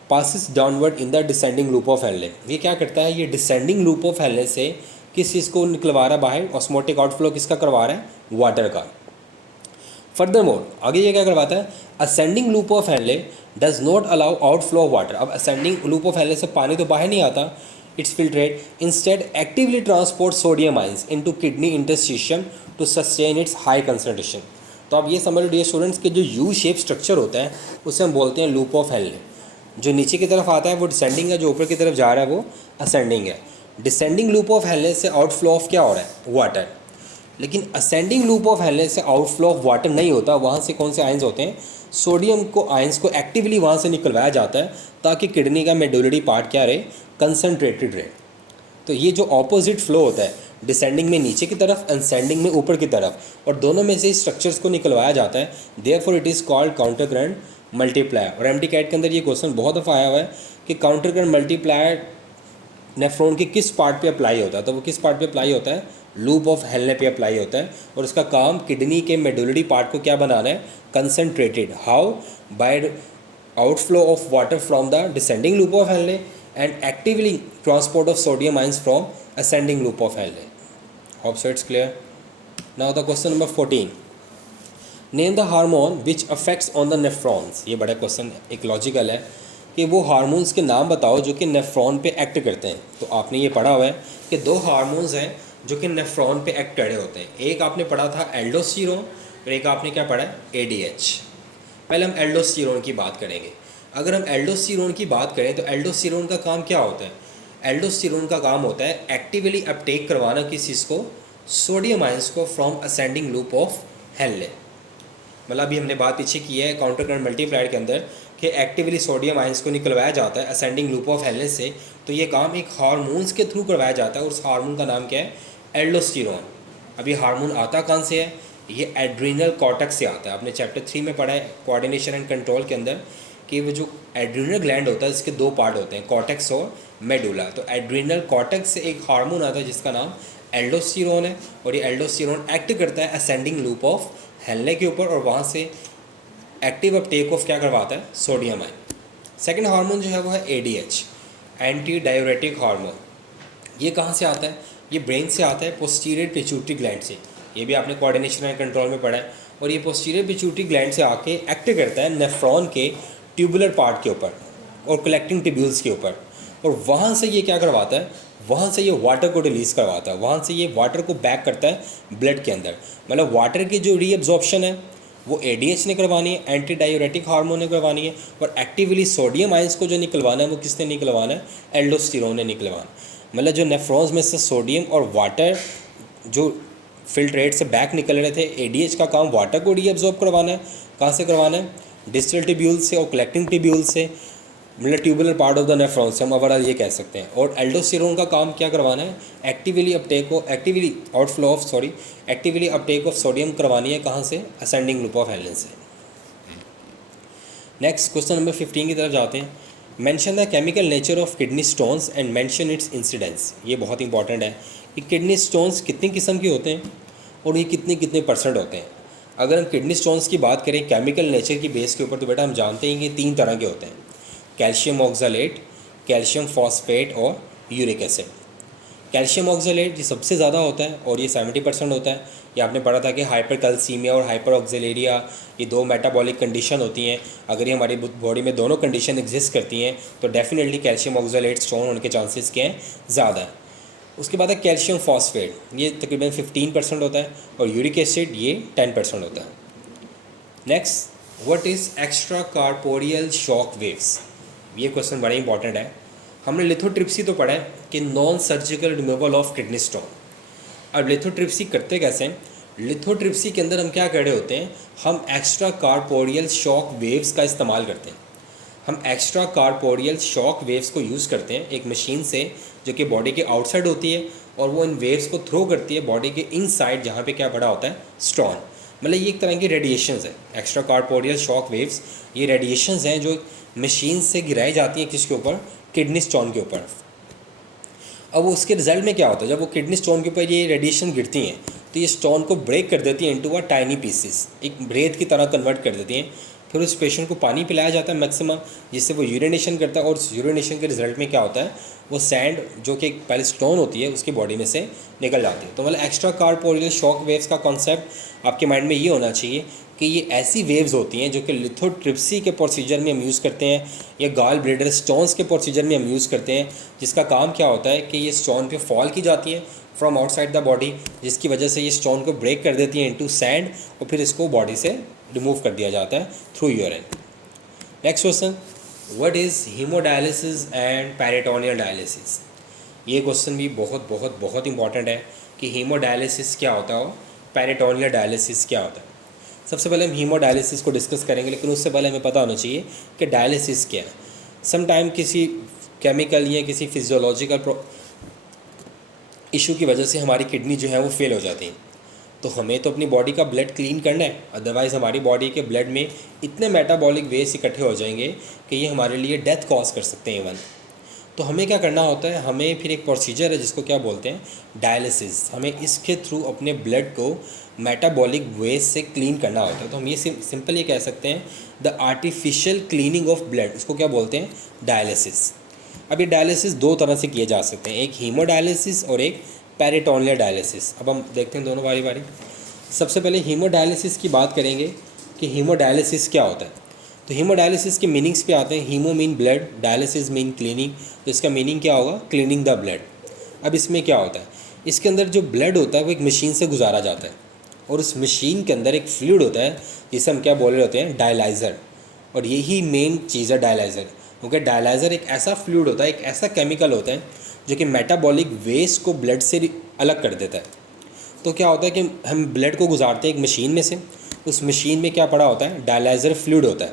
passes downward in the descending loop of Henle। ये क्या करता है? ये descending loop of Henle से किस चीज़ को निकलवा रहा है बाहर? osmotic outflow किसका करवा रहा है? वाटर का। Furthermore, आगे ये क्या करवाता है? ascending loop of Henle does not allow outflow of water। अब ascending loop of Henle से पानी तो बाहर नहीं आता, its filtrate instead actively transports sodium ions into kidney interstitium to sustain its high concentration। तो आप ये समझ लीजिए स्टूडेंट्स के जो यू शेप स्ट्रक्चर होता है उसे हम बोलते हैं लूप ऑफ हेनले। जो नीचे की तरफ आता है वो डिसेंडिंग है, जो ऊपर की तरफ जा रहा है वो असेंडिंग है। डिसेंडिंग लूप ऑफ हेनले से आउटफ्लो ऑफ क्या हो रहा है? वाटर। लेकिन असेंडिंग लूप ऑफ हेनले से आउटफ्लो ऑफ वाटर नहीं होता। वहाँ से कौन से आयंस होते हैं? सोडियम को आयंस को एक्टिवली वहाँ से निकलवाया जाता है ताकि किडनी का मेडुलरी पार्ट क्या रहे? कंसनट्रेटेड रहे। तो ये जो ऑपोजिट फ्लो होता है, डिसेंडिंग में नीचे की तरफ, असेंडिंग में ऊपर की तरफ, और दोनों में से स्ट्रक्चर्स को निकलवाया जाता है, therefore it is called counter current multiplier. और एमटी कैट के अंदर ये क्वेश्चन बहुत दफ़ा आया हुआ है कि काउंटर करंट मल्टीप्लायर नेफ्रॉन के किस पार्ट पे अप्लाई होता है? तो वो किस पार्ट पे अप्लाई होता है? लूप ऑफ हेनले पे अप्लाई होता है। और उसका काम किडनी के मेडुलरी पार्ट को क्या बनाना है? Concentrated. How? By outflow of water from the descending loop of Henle and actively transport of sodium ions from ascending loop of Henle। Hope so it's clear। Now the question number 14, name the hormone which affects on the nephrons। ये बड़ा question एक logical है कि वो hormones के नाम बताओ जो कि नेफ्रॉन पे एक्ट करते हैं। तो आपने ये पढ़ा हुआ है कि दो हार्मोन्स हैं जो कि नेफ्रॉन पे एक्ट करे होते हैं। एक आपने पढ़ा था एल्डोस्टेरोन और एक आपने क्या पढ़ा है? ADH। पहले हम एल्डोस्टेरोन की बात करेंगे। अगर हम एल्डोस्टेरोन की बात करें तो एल्डोस्टेरोन का काम क्या होता है? एल्डोस्टेरोन का काम होता है एक्टिवली अपटेक करवाना किस चीज़ को? सोडियम आयंस को from ascending loop of Henley. मतलब अभी हमने बात पीछे की है काउंटर करंट मल्टीप्लायर के अंदर कि एक्टिवली सोडियम आयंस को निकलवाया जाता है असेंडिंग लूप ऑफ हेनले से। तो ये काम एक हार्मोन्स के थ्रू करवाया जाता है और उस हार्मोन का नाम क्या है? एल्डोस्टेरोन। अभी हार्मोन आता कहाँ से है? ये एड्रीनल कॉर्टेक्स से आता है। आपने चैप्टर 3 में पढ़ा है कोऑर्डिनेशन एंड कंट्रोल के अंदर कि वो जो एड्रीनल ग्लैंड होता है इसके दो पार्ट होते हैं, कॉर्टेक्स और मेडुला। तो एड्रीनल कॉर्टेक्स से एक हार्मोन आता है जिसका नाम एल्डोस्टेरोन है, और ये एल्डोस्टेरोन एक्ट करता है असेंडिंग लूप ऑफ हेलने के ऊपर, और वहाँ से एक्टिव अपटेक ऑफ क्या करवाता है, सोडियम आयन। सेकेंड हार्मोन जो है वो है ADH, एंटी डायूरेटिक हार्मोन। ये कहाँ से आता है, ये ब्रेन से आता है, पोस्टीरियर पिट्यूटरी ग्लैंड से। ये भी आपने कोऑर्डिनेशन एंड कंट्रोल में पढ़ा है। और ये पोस्टीरियर पिट्यूटरी ग्लैंड से आके एक्ट करता है नेफ्रॉन के ट्यूबुलर पार्ट के ऊपर और कलेक्टिंग ट्यूब्यूल्स के ऊपर, और वहाँ से ये क्या करवाता है, वहाँ से ये वाटर को रिलीज़ करवाता है, वहाँ से ये वाटर को बैक करता है ब्लड के अंदर। मतलब वाटर की जो रीअब्जॉर्प्शन है वो ADH ने करवानी है, एंटी डायूरेटिक हार्मोन ने करवानी है, और एक्टिवली सोडियम आयंस को जो निकलवाना है वो किसने निकलवाना है, एल्डोस्टेरोन ने निकलवाना। मतलब जो नेफ्रॉन्स में से सोडियम और वाटर जो फिल्ट्रेट से बैक निकल रहे थे, ADH का काम वाटर को रीअब्जॉर्ब करवाना है। कहाँ से करवाना है, डिस्टल ट्यूब्यूल से और कलेक्टिंग ट्यूब्यूल से, मतलब tubular part of the nephron से हम ओवरऑल ये कह सकते हैं। और एल्डोस्टेरोन का काम क्या करवाना है, एक्टिवली अपटेक ऑफ सोडियम करवानी है। कहाँ से, असेंडिंग लूप ऑफ हेलन से। नेक्स्ट क्वेश्चन नंबर 15 की तरफ जाते हैं। Mention the chemical nature of kidney stones and mention it's incidence. ये बहुत इंपॉर्टेंट है कि किडनी स्टोन्स कितनी किस्म के होते हैं और ये कितने परसेंट होते हैं। अगर हम किडनी स्टोन्स की बात करें केमिकल नेचर की बेस के ऊपर, तो बेटा हम जानते हैं कि 3 तरह के होते हैं, कैल्शियम ऑक्सलेट, कैल्शियम फॉस्फेट और यूरिक एसिड। कैल्शियम ऑक्सलेट ये सबसे ज़्यादा होता है और ये 70% होता है। ये आपने पढ़ा था कि हाइपरकैल्सीमिया और हाइपर ऑक्सलेरिया ये 2 मेटाबॉलिक कंडीशन होती हैं। अगर ये हमारी बॉडी में दोनों कंडीशन एग्जिस्ट करती हैं तो डेफिनेटली कैल्शियम ऑक्सलेट स्टोन होने के चांसेस क्या हैं, ज़्यादा है। उसके बाद है कैल्शियम फॉस्फेट, ये तकरीबन 15% होता है, और यूरिक एसिड ये 10% होता है। Next, what is extra corporeal shock waves. ये क्वेश्चन बड़ा इंपॉर्टेंट है। हमने लिथोट्रिप्सी तो पढ़ा है कि non surgical removal of kidney stone. अब लिथोट्रिप्सी करते कैसे हैं, लिथोट्रिप्सी के अंदर हम क्या कर रहे होते हैं, हम एक्स्ट्रा कार्पोरियल शॉक वेव्स का इस्तेमाल करते हैं। हम एक्स्ट्रा कार्पोरियल शॉक वेव्स को यूज़ करते हैं एक मशीन से जो कि बॉडी के आउटसाइड होती है, और वो इन वेव्स को थ्रो करती है बॉडी के इनसाइड जहाँ पे क्या पड़ा होता है, स्टोन। मतलब ये एक तरह की रेडिएशंस है, एक्स्ट्रा कार्पोरियल शॉक वेव्स। ये रेडिएशंस हैं जो मशीन से गिराई जाती हैं किसके ऊपर, किडनी स्टोन के ऊपर। अब उसके रिजल्ट में क्या होता है, जब वो किडनी स्टोन के ऊपर ये रेडिएशन गिरती हैं तो ये स्टोन को ब्रेक कर देती हैं इनटू अ टाइनी पीसेस, एक रेत की तरह कन्वर्ट कर देती हैं। फिर उस पेशेंट को पानी पिलाया जाता है मैक्सिमम, जिससे वो यूरिनेशन करता है, और उस यूरिनेशन के रिजल्ट में क्या होता है, वो सैंड जो कि पहले स्टोन होती है उसकी बॉडी में से निकल जाती है। तो मतलब एक्स्ट्रा कार्पोरियल शॉक वेव्स का कॉन्सेप्ट आपके माइंड में ये होना चाहिए कि ये ऐसी वेव्स होती हैं जो कि लिथोट्रिप्सी के प्रोसीजर में हम यूज़ करते हैं, या गॉल ब्लैडर स्टोन्स के प्रोसीजर में हम यूज़ करते हैं, जिसका काम क्या होता है कि ये स्टोन पे फॉल की जाती है फ्रॉम आउटसाइड द बॉडी, जिसकी वजह से ये स्टोन को ब्रेक कर देती है इनटू सैंड, और फिर इसको बॉडी से रिमूव कर दिया जाता है through urine. Next question, what is haemodialysis and peritoneal dialysis. ये क्वेश्चन भी बहुत इंपॉर्टेंट है कि हीमोडायलिसिस क्या होता है और पेरिटोनियल डायलिसिस क्या होता है। सबसे पहले हम हीमोडायलिसिस को डिस्कस करेंगे, लेकिन उससे पहले हमें पता होना चाहिए कि डायलिसिस क्या है। समटाइम किसी केमिकल या किसी फिजियोलॉजिकल इशू की वजह से हमारी किडनी जो है वो फेल हो जाती है, तो हमें तो अपनी बॉडी का ब्लड क्लीन करना है, अदरवाइज़ हमारी बॉडी के ब्लड में इतने मेटाबॉलिक वेस्ट इकट्ठे हो जाएंगे कि ये हमारे लिए डेथ कॉज कर सकते हैं इवन। तो हमें क्या करना होता है, हमें फिर एक प्रोसीजर है जिसको क्या बोलते हैं, डायलिसिस। हमें इसके थ्रू अपने ब्लड को मेटाबॉलिक वेस्ट से क्लीन करना होता है। तो हम ये सिंपल ये कह सकते हैं the artificial cleaning of blood, इसको क्या बोलते हैं, डायलिसिस। अब ये डायलिसिस 2 तरह से किए जा सकते हैं, एक हीमोडायलिसिस और एक पेरिटोनियल डायलिसिस। अब हम देखते हैं दोनों बारी बारी। सबसे पहले हीमोडायलिसिस की बात करेंगे कि हीमोडायलिसिस क्या होता है। तो हीमोडायलिसिस के मीनिंग्स पे आते हैं। Haemo mean blood, dialysis mean cleaning, तो इसका मीनिंग क्या होगा, क्लीनिंग द ब्लड। अब इसमें क्या होता है, इसके अंदर जो ब्लड होता है वो एक मशीन से गुजारा जाता है, और उस मशीन के अंदर एक फ्लूइड होता है जिसे हम क्या बोल रहे होते हैं, डायलाइज़र। और यही मेन चीज़ है डायलाइज़र, क्योंकि डायलाइज़र एक ऐसा फ्लूइड होता है, एक ऐसा केमिकल होता है जो कि मेटाबॉलिक वेस्ट को ब्लड से अलग कर देता है। तो क्या होता है कि हम ब्लड को गुजारते हैं एक मशीन में से, उस मशीन में क्या पड़ा होता है, डायलाइज़र फ्लूइड होता है।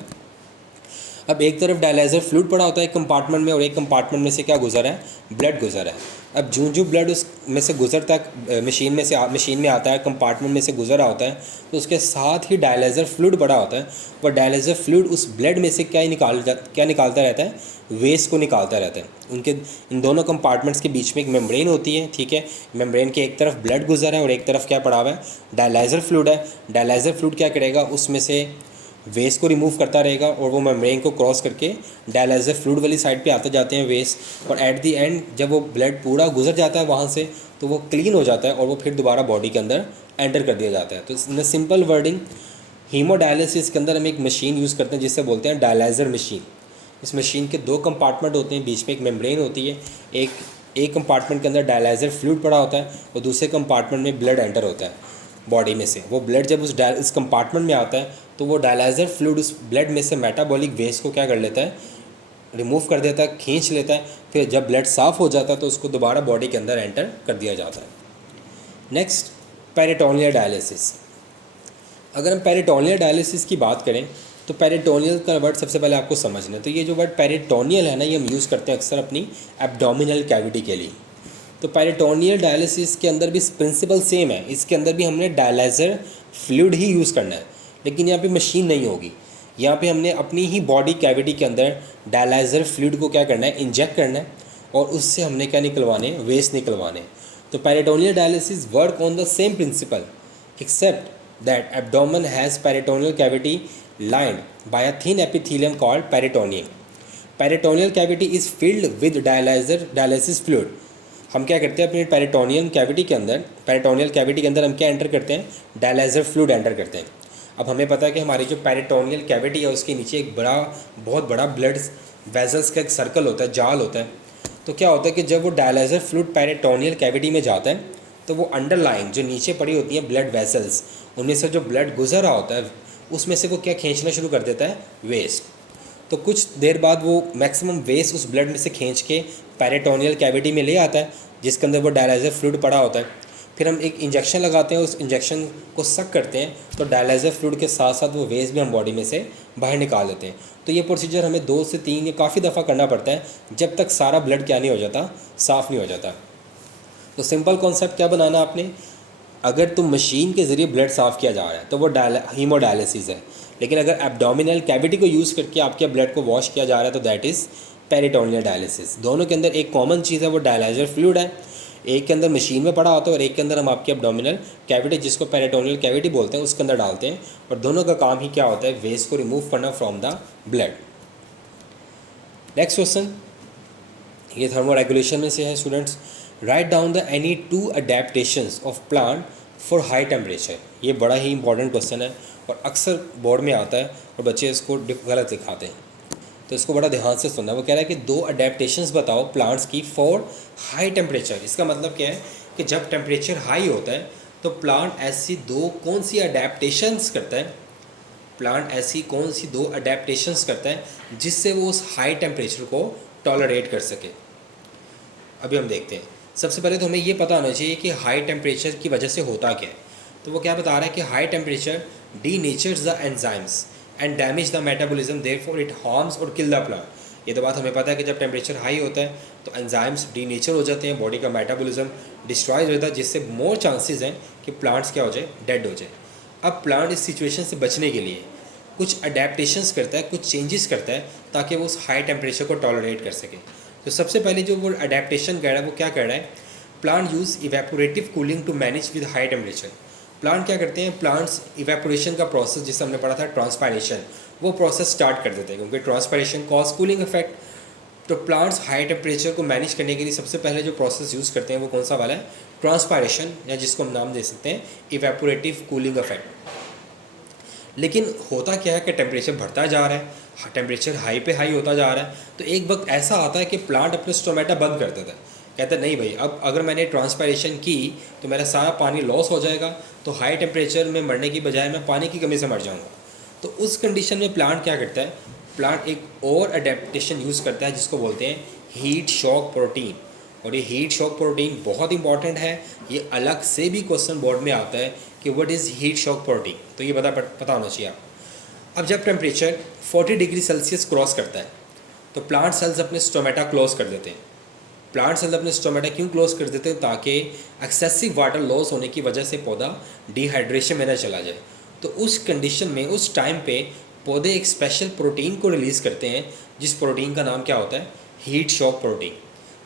अब एक तरफ डायलाइजर फ्लूइड पड़ा होता है एक कंपार्टमेंट में और एक कंपार्टमेंट में से क्या गुजर है, ब्लड गुजर है। अब जो ब्लड उस में से गुजरता है मशीन में आता है, कंपार्टमेंट में से गुजर रहा होता है, तो उसके साथ ही डायलाइजर फ्लूइड पड़ा होता है। वह डायलाइजर फ्लूइड उस ब्लड में से क्या निकालता रहता है, वेस्ट को निकालता रहता है। इन दोनों कंपार्टमेंट्स के बीच में एक मेम्ब्रेन होती है, ठीक है। मेम्ब्रेन के एक तरफ ब्लड गुजर है और एक तरफ क्या पड़ा हुआ है, डायलाइजर फ्लूइड है। डायलाइजर फ्लूइड क्या करेगा, उसमें से वेस्ट को रिमूव करता रहेगा और वो मेम्ब्रेन को क्रॉस करके डायलाइजर फ्लूइड वाली साइड पे आते जाते हैं वेस्ट, और एट दी एंड जब वो ब्लड पूरा गुजर जाता है वहाँ से, तो वो क्लीन हो जाता है और वो फिर दोबारा बॉडी के अंदर एंटर कर दिया जाता है। तो इन सिंपल वर्डिंग, हीमोडायलिसिस के अंदर हम एक मशीन यूज़ करते हैं जिससे बोलते हैं डायलाइजर मशीन। इस मशीन के 2 कंपार्टमेंट होते हैं, बीच में एक मेम्ब्रेन होती है। एक कंपार्टमेंट के अंदर डायलाइजर फ्लूइड पड़ा होता है और दूसरे कंपार्टमेंट में ब्लड एंटर होता है बॉडी में से। वो ब्लड जब इस कंपार्टमेंट में आता है तो वो डायलाइजर फ्लूइड उस ब्लड में से मेटाबॉलिक वेस्ट को क्या कर लेता है, रिमूव कर देता है, खींच लेता है। फिर जब ब्लड साफ़ हो जाता है तो उसको दोबारा बॉडी के अंदर एंटर कर दिया जाता है। Next, peritoneal dialysis. अगर हम पेरिटोनियल डायलिसिस की बात करें तो पेरिटोनियल का वर्ड सबसे पहले आपको समझना है। तो ये जो वर्ड पेरिटोनियल है ना, ये हम यूज़ करते हैं अक्सर अपनी एब्डोमिनल कैविटी के लिए। तो पेरिटोनियल डायलिसिस के अंदर भी प्रिंसिपल सेम है, इसके अंदर भी हमने डायलाइजर फ्लूइड ही यूज़ करना है, लेकिन यहाँ पे मशीन नहीं होगी। यहाँ पे हमने अपनी ही बॉडी कैविटी के अंदर डायलाइजर फ्लूइड को क्या करना है, इंजेक्ट करना है, और उससे हमने क्या निकलवाने, वेस्ट निकलवाने। तो peritoneal dialysis work on the same principle except that abdomen has peritoneal cavity lined by a thin epithelium called peritoneum. Peritoneal cavity is filled with dialysis fluid. हम क्या करते हैं अपने पेरिटोनियल कैविटी के अंदर हम क्या एंटर करते हैं, डायलाइजर फ्लूइड एंटर करते हैं। अब हमें पता है कि हमारी जो पेरिटोनियल कैविटी है उसके नीचे एक बहुत बड़ा ब्लड वेजल्स का एक सर्कल होता है, जाल होता है। तो क्या होता है कि जब वो डायलाइजर फ्लूइड पेरिटोनियल कैविटी में जाता है तो वो अंडरलाइन जो नीचे पड़ी होती हैं ब्लड वेसल्स, उनमें से जो ब्लड गुजर रहा होता है उसमें से वो क्या खींचना शुरू कर देता है, वेस्ट। तो कुछ देर बाद वो मैक्सिमम वेस्ट उस ब्लड में से खींच के पेरिटोनियल कैविटी में ले आता है जिसके अंदर वो डायलाइजर फ्लूइड पड़ा होता है। फिर हम एक इंजेक्शन लगाते हैं, उस इंजेक्शन को सक करते हैं तो डायलाइजर फ्लूइड के साथ साथ वो वेस्ट भी हम बॉडी में से बाहर निकाल देते हैं। तो ये प्रोसीजर हमें 2 से 3 या काफ़ी दफ़ा करना पड़ता है जब तक सारा ब्लड क्या नहीं हो जाता, साफ़ नहीं हो जाता। तो सिंपल कॉन्सेप्ट क्या बनाना आपने, अगर तुम मशीन के ज़रिए ब्लड साफ़ किया जा रहा है तो वो हीमोडायलिसिस है, लेकिन अगर एब्डोमिनल कैविटी को यूज़ करके आपके ब्लड को वॉश किया जा रहा है तो दैट इज़ पेरिटोनियल डायलिसिस। दोनों के अंदर एक कॉमन चीज़ है, वो डायलाइजर फ्लूइड है। एक के अंदर मशीन में पड़ा होता है और एक के अंदर हम आपकी एब्डोमिनल कैविटी, जिसको पेरिटोनियल कैविटी बोलते हैं, उसके अंदर डालते हैं। और दोनों का काम ही क्या होता है, वेस्ट को रिमूव करना from the blood. Next question, ये थर्मोरेगुलेशन में से है students. Write down the any 2 adaptations of plant for high temperature. ये बड़ा ही इंपॉर्टेंट क्वेश्चन है और अक्सर बोर्ड में आता है और बच्चे इसको गलत लिखाते हैं, तो इसको बड़ा ध्यान से सुनना। वो कह रहा है कि 2 अडेप्टेशंस बताओ प्लांट्स की फॉर हाई टेम्परेचर। इसका मतलब क्या है कि जब टेम्परेचर हाई होता है तो प्लांट ऐसी 2 कौन सी अडेप्टेशंस करता है, प्लांट ऐसी कौन सी 2 अडेप्टेशंस करता है जिससे वो उस हाई टेम्परेचर को टॉलरेट कर सके। अभी हम देखते हैं। सबसे पहले तो हमें ये पता होना चाहिए कि हाई टेम्परेचर की वजह से होता क्या है। तो वो क्या बता रहा है कि high temperature denatures the enzymes and damage the metabolism, therefore it harms और किल द प्लांट। ये तो बात हमें पता है कि जब टेम्परेचर हाई होता है तो एंजाइम्स डीनेचर हो जाते हैं, बॉडी का मेटाबॉलिज्म डिस्ट्रॉय हो जाता है, जिससे मोर चांसेस हैं कि प्लांट्स क्या हो जाए, डेड हो जाए। अब प्लांट इस सिचुएशन से बचने के लिए कुछ अडेप्टेशंस करता है, कुछ चेंजेस करता है ताकि वो उस हाई टेम्परेचर को टॉलरेट कर सके। तो सबसे पहले जो वो अडेप्टेशन कर रहा है वो क्या कर रहा है, plant use evaporative cooling to manage with high temperature. Plant क्या करते हैं, प्लांट्स इवेपोरेशन का प्रोसेस जिसे हमने पढ़ा था ट्रांसपायरेशन, वो प्रोसेस स्टार्ट कर देते हैं क्योंकि ट्रांसपायरेशन कॉज कूलिंग इफेक्ट। तो प्लांट्स हाई टेम्परेचर को मैनेज करने के लिए सबसे पहले जो प्रोसेस यूज़ करते हैं वो कौन सा वाला है, ट्रांसपायरेशन, या जिसको हम नाम दे सकते हैं इवेपोरेटिव कूलिंग इफेक्ट। लेकिन होता क्या है कि टेम्परेचर बढ़ता जा रहा है, टेम्परेचर हाई पे हाई होता जा रहा है, तो एक वक्त ऐसा आता है कि प्लांट अपने स्टोमेटा बंद कर देता है, कहता है नहीं भाई अब अगर मैंने ट्रांसपायरेशन की तो मेरा सारा पानी लॉस हो जाएगा, तो हाई टेम्परेचर में मरने की बजाय मैं पानी की कमी से मर जाऊँगा। तो उस कंडीशन में प्लांट क्या करता है, प्लांट एक और अडेप्टेशन यूज़ करता है जिसको बोलते हैं हीट शॉक प्रोटीन। और ये हीट शॉक प्रोटीन बहुत इंपॉर्टेंट है, ये अलग से भी क्वेश्चन बोर्ड में आता है कि what is heat shock protein, तो ये पता होना चाहिए आप। अब जब टेम्परेचर 40 डिग्री सेल्सियस क्रॉस करता है तो प्लांट सेल्स अपने स्टोमेटा क्लोज कर देते हैं। प्लांट सेल्स अपने स्टोमेटा क्यों क्लोज कर देते हैं? ताकि एक्सेसिव वाटर लॉस होने की वजह से पौधा डिहाइड्रेशन में न चला जाए। तो उस कंडीशन में, उस टाइम पे पौधे एक स्पेशल प्रोटीन को रिलीज़ करते हैं, जिस प्रोटीन का नाम क्या होता है? Heat shock protein.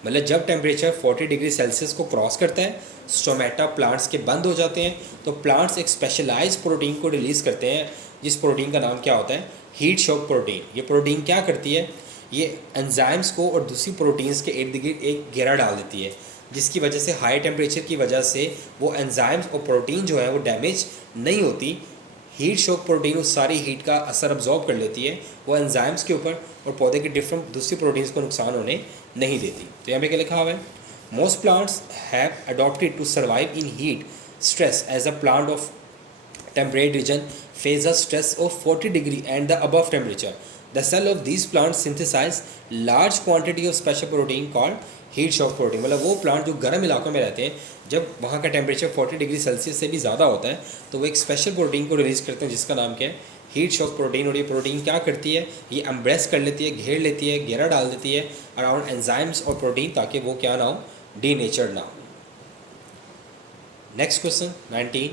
मतलब जब टेम्परेचर 40 डिग्री सेल्सियस को क्रॉस करता है, स्टोमेटा प्लांट्स के बंद हो जाते हैं, तो प्लांट्स एक स्पेशलाइज प्रोटीन को रिलीज़ करते हैं, जिस प्रोटीन का नाम क्या होता है? Heat shock protein. ये प्रोटीन क्या करती है? ये एंजाइम्स को और दूसरी प्रोटीन्स के इर्द गिर्द एक घेरा डाल देती है, जिसकी वजह से हाई टेम्परेचर की वजह से वो एंजाइम्स और प्रोटीन जो है वो डैमेज नहीं होती। हीट शॉक प्रोटीन उस सारी हीट का असर अब्जॉर्ब कर लेती है वो एंजाइम्स के ऊपर, और पौधे के डिफरेंट दूसरी प्रोटीन्स को नुकसान होने नहीं देती। तो यहाँ पे क्या लिखा हुआ है? Most plants have adopted to survive in heat stress as a plant of temperate region face a stress of 40 degree and the above temperature. The cell of these plants synthesize large quantity of special protein called heat shock protein. मतलब वो plant जो गर्म इलाकों में रहते हैं, जब वहाँ का टेम्परेचर 40 डिग्री सेल्सियस से भी ज़्यादा होता है, तो वो एक स्पेशल प्रोटीन को रिलीज़ करते हैं जिसका नाम क्या है? Heat shock protein. और ये प्रोटीन क्या करती है? ये एम्ब्रेस कर लेती है, घेर लेती है, घेरा डाल देती है अराउंड एंजाइम्स और प्रोटीन, ताकि वो क्या ना हो? डीनेचर्ड ना हो। Next question 19,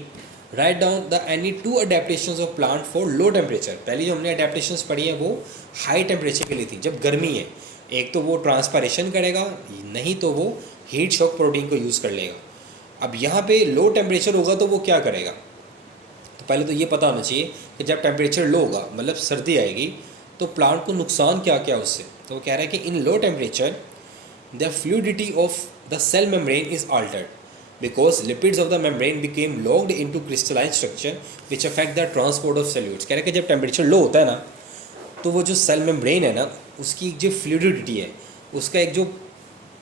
write down the any 2 adaptations of plant for low temperature. पहली जो हमने अडेप्टेशंस पढ़ी है वो हाई टेम्परेचर के लिए थी, जब गर्मी है। एक तो वो ट्रांसपायरेशन करेगा, नहीं तो वो हीट शॉक प्रोटीन को यूज़ कर लेगा। अब यहाँ पे लो टेम्परेचर होगा तो वो क्या करेगा? तो पहले तो ये पता होना चाहिए कि जब टेम्परेचर लो होगा, मतलब सर्दी आएगी, तो प्लांट को नुकसान क्या क्या उससे। तो वो कह रहा है कि in low temperature the fluidity of the cell membrane is altered because lipids of the membrane became locked into crystalline structure which affect the transport of solutes। कह रहे हैं कि जब टेम्परेचर लो होता है ना, तो वो जो सेल मेम्ब्रेन है ना, उसकी जो फ्लूइडिटी है, उसका एक जो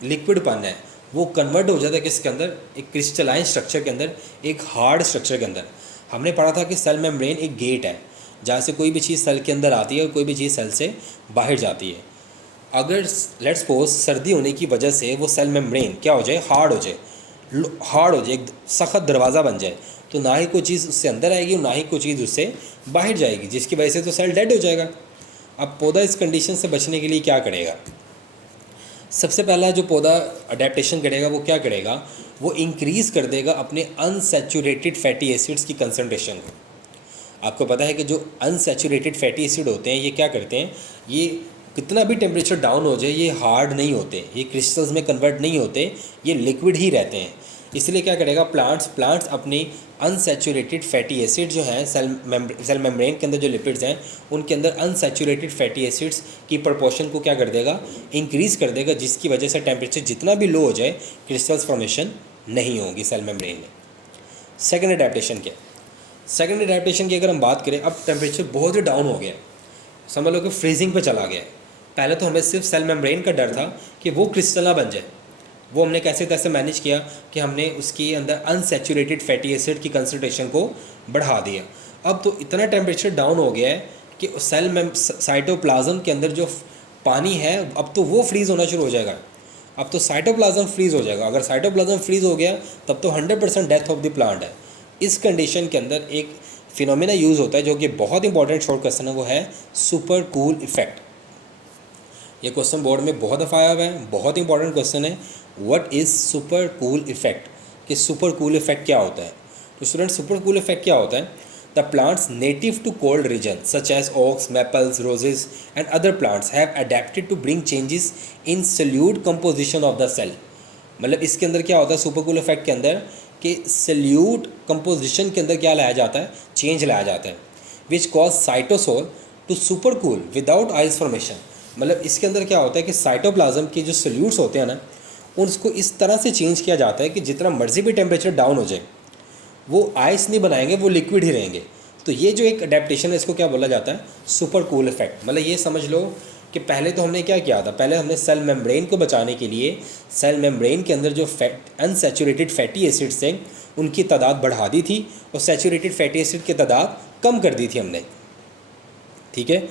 लिक्विडपन है, वो कन्वर्ट हो जाता है किसके अंदर? एक क्रिस्टलाइन स्ट्रक्चर के अंदर, एक हार्ड स्ट्रक्चर के अंदर। हमने पढ़ा था कि सेल मेम्ब्रेन एक गेट है जहाँ से कोई भी चीज़ सेल के अंदर आती है और कोई भी चीज़ सेल से बाहर जाती है। अगर लेट्स सपोज सर्दी होने की वजह से वो सेल मेम्ब्रेन क्या हो जाए? हार्ड हो जाए, एक सख्त दरवाज़ा बन जाए, तो ना ही कोई चीज़ उससे अंदर आएगी, ना ही कोई चीज़ उससे बाहर जाएगी, जिसकी वजह से तो सेल डेड हो जाएगा। अब पौधा इस कंडीशन से बचने के लिए क्या करेगा? सबसे पहला जो पौधा अडेप्टेशन करेगा वो क्या करेगा? वो इंक्रीज़ कर देगा अपने अनसैचुरेटेड फैटी एसिड्स की कंसनट्रेशन को। आपको पता है कि जो अनसैचुरेटेड फैटी एसिड होते हैं, ये क्या करते हैं? ये कितना भी टेम्परेचर डाउन हो जाए, ये हार्ड नहीं होते, ये क्रिस्टल्स में कन्वर्ट नहीं होते, ये लिक्विड ही रहते हैं। इसलिए क्या करेगा प्लांट्स अपनी अनसैचुरेटेड फैटी एसिड जो हैं सेल मेम्ब्रेन के अंदर जो लिपिड्स हैं, उनके अंदर अनसैचुरेटेड फैटी एसिड्स की प्रपोर्शन को क्या कर देगा? इंक्रीज़ कर देगा, जिसकी वजह से टेम्परेचर जितना भी लो हो जाए, क्रिस्टल्स फॉर्मेशन नहीं होगी सेल मेम्ब्रेन में। सेकेंड अडेप्टेशन क्या? सेकेंड अडेप्टेशन की अगर हम बात करें, अब टेम्परेचर बहुत ही डाउन हो गया, समझ लो कि फ्रीजिंग पे चला गया। पहले तो हमें सिर्फ सेल मेम्ब्रेन का डर था कि वो क्रिस्टल ना बन जाए। वो हमने कैसे तैसे मैनेज किया कि हमने उसके अंदर अनसैचुरेटेड फैटी एसिड की कंसनट्रेशन को बढ़ा दिया। अब तो इतना टेम्परेचर डाउन हो गया है कि साइटोप्लाज्म के अंदर जो पानी है, अब तो वो फ्रीज़ होना शुरू हो जाएगा। अब तो साइटोप्लाज्म फ्रीज़ हो जाएगा। अगर साइटोप्लाज्म फ्रीज़ हो गया तब तो 100% डेथ ऑफ द प्लांट है। इस कंडीशन के अंदर एक फिनोमेना यूज़ होता है जो कि बहुत इंपॉर्टेंट शॉर्ट क्वेश्चन है, वो है सुपर कूल इफेक्ट। ये क्वेश्चन बोर्ड में बहुत दफ़ा आया हुआ है, बहुत इंपॉर्टेंट क्वेश्चन है। What is super cool effect? कि सुपर कूल इफेक्ट क्या होता है? तो स्टूडेंट, सुपर कूल इफेक्ट क्या होता है? The plants native to cold region such as oaks, maples, roses and other plants have adapted to bring changes in solute composition of the cell. मतलब इसके अंदर क्या होता है सुपर कूल इफेक्ट के अंदर? कि सल्यूट कंपोजिशन के अंदर क्या लाया जाता है? चेंज लाया जाता है, which cause cytosol to super cool without ice formation. मतलब इसके अंदर क्या होता है कि साइटोप्लाज्म के जो सल्यूट्स होते हैं ना, उसको इस तरह से चेंज किया जाता है कि जितना मर्जी भी टेम्परेचर डाउन हो जाए, वो आइस नहीं बनाएंगे, वो लिक्विड ही रहेंगे। तो ये जो एक अडेप्टेशन है, इसको क्या बोला जाता है? Super cool effect. मतलब ये समझ लो कि पहले तो हमने क्या किया था? पहले हमने सेल मेम्ब्रेन को बचाने के लिए सेल मेम्ब्रेन के अंदर जो अनसैचुरेटेड फैटी एसिड्स थे, उनकी तादाद बढ़ा दी थी और सैचुरेटेड फैटी एसिड की तादाद कम कर दी थी हमने। ठीक है।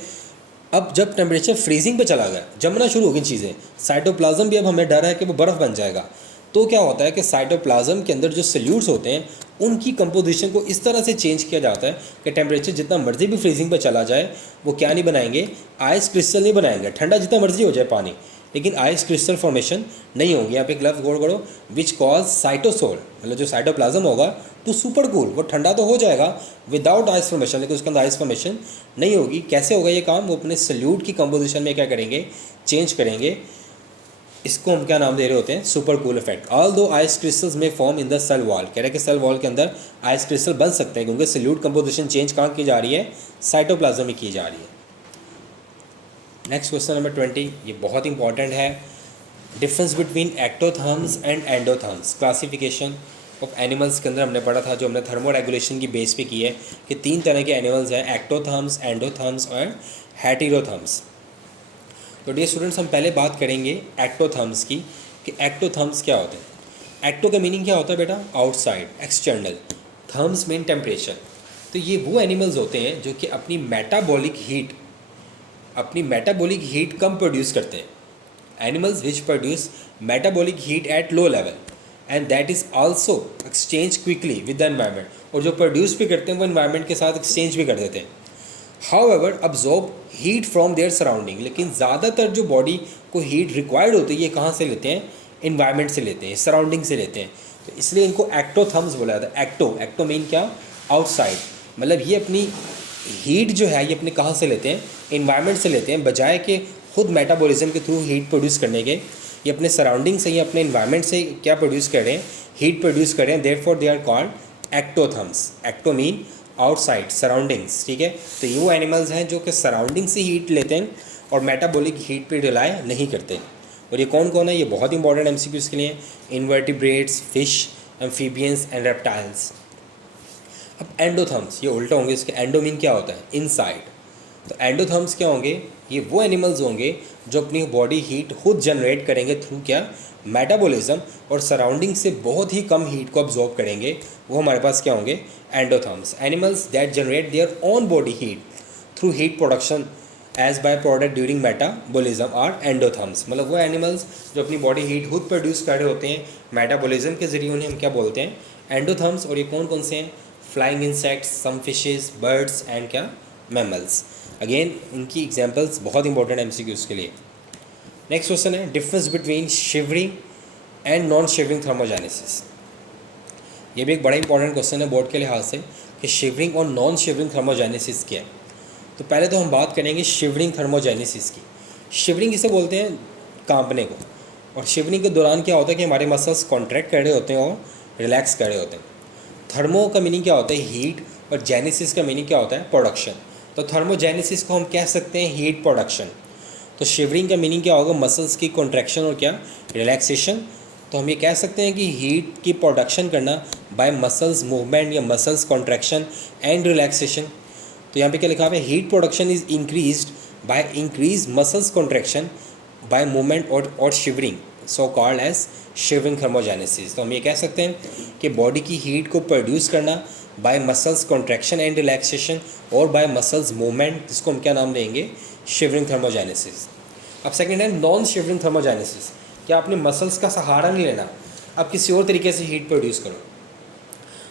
अब जब टेम्परेचर फ्रीजिंग पे चला गया, जमना शुरू हो गई चीज़ें, साइटोप्लाज्म भी अब हमें डर है कि वो बर्फ़ बन जाएगा, तो क्या होता है कि साइटोप्लाज्म के अंदर जो सल्यूट्स होते हैं उनकी कंपोजिशन को इस तरह से चेंज किया जाता है कि टेम्परेचर जितना मर्जी भी फ्रीजिंग पर चला जाए वो क्या नहीं बनाएंगे, आइस क्रिस्टल नहीं बनाएंगे। ठंडा जितना मर्जी हो जाए पानी, लेकिन आइस क्रिस्टल फॉर्मेशन नहीं होगी। यहाँ पे एक लफ्ज़ गौर करो, विच कॉज साइटोसोल, मतलब जो साइटोप्लाज्म होगा तो सुपर कूल, वो ठंडा तो हो जाएगा विदाउट आइस फॉर्मेशन, लेकिन उसके अंदर आइस फॉर्मेशन नहीं होगी। कैसे होगा ये काम? वो अपने सल्यूट की कंपोजिशन में क्या करेंगे, चेंज करेंगे। इसको हम क्या नाम दे रहे होते हैं? Super cool effect. Although ice crystals may form in the cell wall, कह रहे हैं कि सेल वॉल के अंदर आइस क्रिस्टल बन सकते हैं क्योंकि सल्यूट कंपोजिशन चेंज कहाँ की जा रही है? साइटोप्लाज्म में की जा रही है। नेक्स्ट क्वेश्चन नंबर 20, ये बहुत इंपॉर्टेंट है। Difference between ectotherms and endotherms. Classification of animals के अंदर हमने पढ़ा था, जो हमने थर्मो रेगुलेशन की बेस पे की है, कि 3 तरह के एनिमल्स हैं, एक्टोथर्म्स, एंडोथर्म्स और हेटेरोथर्म्स। तो डियर स्टूडेंट्स, हम पहले बात करेंगे एक्टोथर्म्स की, कि एक्टोथर्म्स क्या होते हैं। एक्टो का मीनिंग क्या होता है बेटा? Outside, external. Therms mean temperature. तो ये वो एनिमल्स होते हैं जो कि अपनी मेटाबॉलिक हीट कम प्रोड्यूस करते हैं। Animals which produce metabolic heat at low level and that is also exchange quickly with the environment. और जो प्रोड्यूस भी करते हैं वो एनवायरनमेंट के साथ एक्सचेंज भी कर देते हैं। However absorb heat from their surrounding. लेकिन ज़्यादातर जो बॉडी को हीट रिक्वायर्ड होती है ये कहाँ से लेते हैं? इन्वायरमेंट से लेते हैं, सराउंडिंग से लेते हैं। तो इसलिए इनको एक्टोथर्म्स बोला जाता है। एक्टो मीन क्या? आउटसाइड। मतलब ये अपनी हीट जो है ये अपने कहाँ से लेते हैं? इन्वायरमेंट से लेते हैं, बजाय कि खुद मेटाबॉलिज्म के थ्रू हीट प्रोड्यूस करने के। ये अपने सराउंडिंग से, ये अपने इन्वायरमेंट से क्या प्रोड्यूस कर रहे हैं? हीट प्रोड्यूस कर रहे हैं। Therefore they are called ectotherms. Ecto mean outside, surroundings. ठीक है, तो ये वो एनिमल्स हैं जो कि सराउंडिंग से हीट लेते हैं और मेटाबॉलिक हीट पे रिलाई नहीं करते। और ये कौन कौन है? ये बहुत इंपॉर्टेंट एमसीक्यूज़ के लिए, invertebrates, fish, amphibians and reptiles. अब एंडोथर्म्स, ये उल्टा होंगे इसके। एंडो मीन क्या होता है? इनसाइड। तो एंडोथर्म्स क्या होंगे? ये वो एनिमल्स होंगे जो अपनी बॉडी हीट खुद जनरेट करेंगे थ्रू क्या? मेटाबॉलिज्म, और सराउंडिंग से बहुत ही कम हीट को अब्जॉर्ब करेंगे। वो हमारे पास क्या होंगे? Endotherms. Animals that generate their own body heat through heat production as by product during metabolism are endotherms. मतलब वो एनिमल्स जो अपनी बॉडी हीट खुद प्रोड्यूस कर रहे होते हैं मेटाबॉलिज्म के जरिए, उन्हें हम क्या बोलते हैं? एंडोथर्म्स। और ये कौन कौन से हैं? Flying insects, some fishes, birds and क्या? मैमल्स। अगेन इनकी एग्जांपल्स बहुत इंपॉर्टेंट एमसीक्यूज़ के लिए। नेक्स्ट क्वेश्चन है difference between shivering and non shivering thermogenesis. ये भी एक बड़ा इंपॉर्टेंट क्वेश्चन है बोर्ड के लिहाज से, कि शिवरिंग और नॉन शिवरिंग थर्मोजेनेसिस क्या है। तो पहले तो हम बात करेंगे शिवरिंग थर्मोजेनेसिस की। शिवरिंग इसे बोलते हैं कांपने को, और शिवरिंग के दौरान क्या होता है कि हमारे मसल्स कॉन्ट्रैक्ट कर रहे होते हैं और रिलैक्स कर रहे होते हैं। थर्मो का मीनिंग क्या होता है? हीट, और जेनेसिस का मीनिंग क्या होता है? प्रोडक्शन। तो थर्मोजेनेसिस को हम कह सकते हैं हीट प्रोडक्शन। तो शिवरिंग का मीनिंग क्या होगा? मसल्स की कॉन्ट्रैक्शन और क्या? रिलैक्सेशन। तो हम ये कह सकते हैं कि हीट की प्रोडक्शन करना बाय मसल्स मूवमेंट या मसल्स कॉन्ट्रैक्शन एंड रिलैक्सेशन। तो यहाँ पे क्या लिखा हुआ है? Heat production is increased by increase muscles contraction by movement और shivering, so called as shivering thermogenesis. तो हम ये कह सकते हैं कि बॉडी की हीट को प्रोड्यूस करना by muscles contraction and relaxation और बाय मसल्स मूवमेंट, जिसको हम क्या नाम देंगे? Shivering thermogenesis. अब सेकंड है नॉन शिवरिंग थर्मोजेनेसिस। क्या आपने मसल्स का सहारा नहीं लेना, आप किसी और तरीके से हीट प्रोड्यूस करो।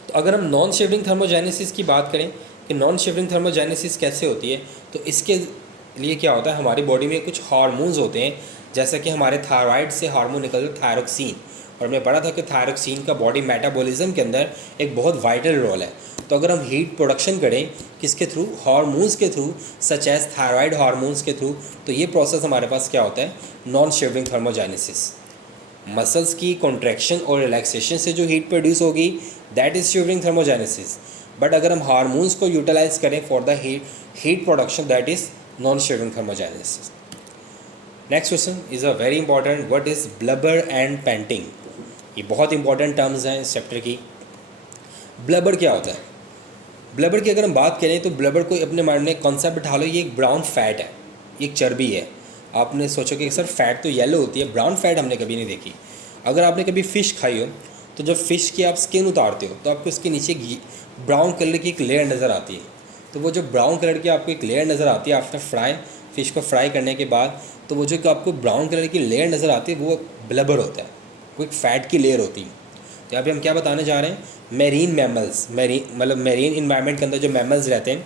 तो अगर हम नॉन शिवरिंग थर्मोजेनेसिस की बात करें कि नॉन शिवरिंग थर्मोजेनेसिस कैसे होती है, तो इसके लिए क्या होता है? हमारी बॉडी में कुछ हार्मोन्स होते हैं, जैसा कि हमारे थायराइड से हार्मोन निकलता है थायरोक्सिन। और हमने पढ़ा था कि थायरोक्सिन का बॉडी मेटाबॉलिज्म के अंदर एक बहुत वाइटल रोल है। तो अगर हम हीट प्रोडक्शन करें किसके थ्रू? हार्मोन्स के through, such as thyroid hormones के थ्रू, तो ये प्रोसेस हमारे पास क्या होता है? Non shivering thermogenesis. मसल्स की कॉन्ट्रैक्शन और रिलैक्सेशन से जो हीट प्रोड्यूस होगी that is shivering thermogenesis. But अगर हम हार्मोन्स को यूटिलाइज करें for the heat production, that is non shivering thermogenesis. Next question is a very important, what is blubber and panting. ये बहुत इंपॉर्टेंट टर्म्स हैं इस chapter की। ब्लबर क्या होता है? ब्लबर की अगर हम बात करें तो ब्लबर को अपने माइंड में कॉन्सेप्ट बिठा लो, ये एक ब्राउन फैट है, ये एक चर्बी है। आपने सोचो कि सर फैट तो येलो होती है, ब्राउन फैट हमने कभी नहीं देखी। अगर आपने कभी फ़िश खाई हो तो जब फ़िश की आप स्किन उतारते हो तो आपको उसके नीचे ब्राउन कलर की एक लेयर नज़र आती है। तो वो जो ब्राउन कलर की आपको एक लेयर नज़र आती है आफ्टर फ्राई, फ़िश को फ्राई करने के बाद, तो वो जो आपको ब्राउन कलर की लेयर नज़र आती है वो ब्लबर होता है। वो एक फ़ैट की लेयर होती है। तो यहाँ पे हम क्या बताने जा रहे हैं, मेरीन मैमल्स, मेरीन मतलब मेरीन इन्वायरमेंट के अंदर जो मैमल्स रहते हैं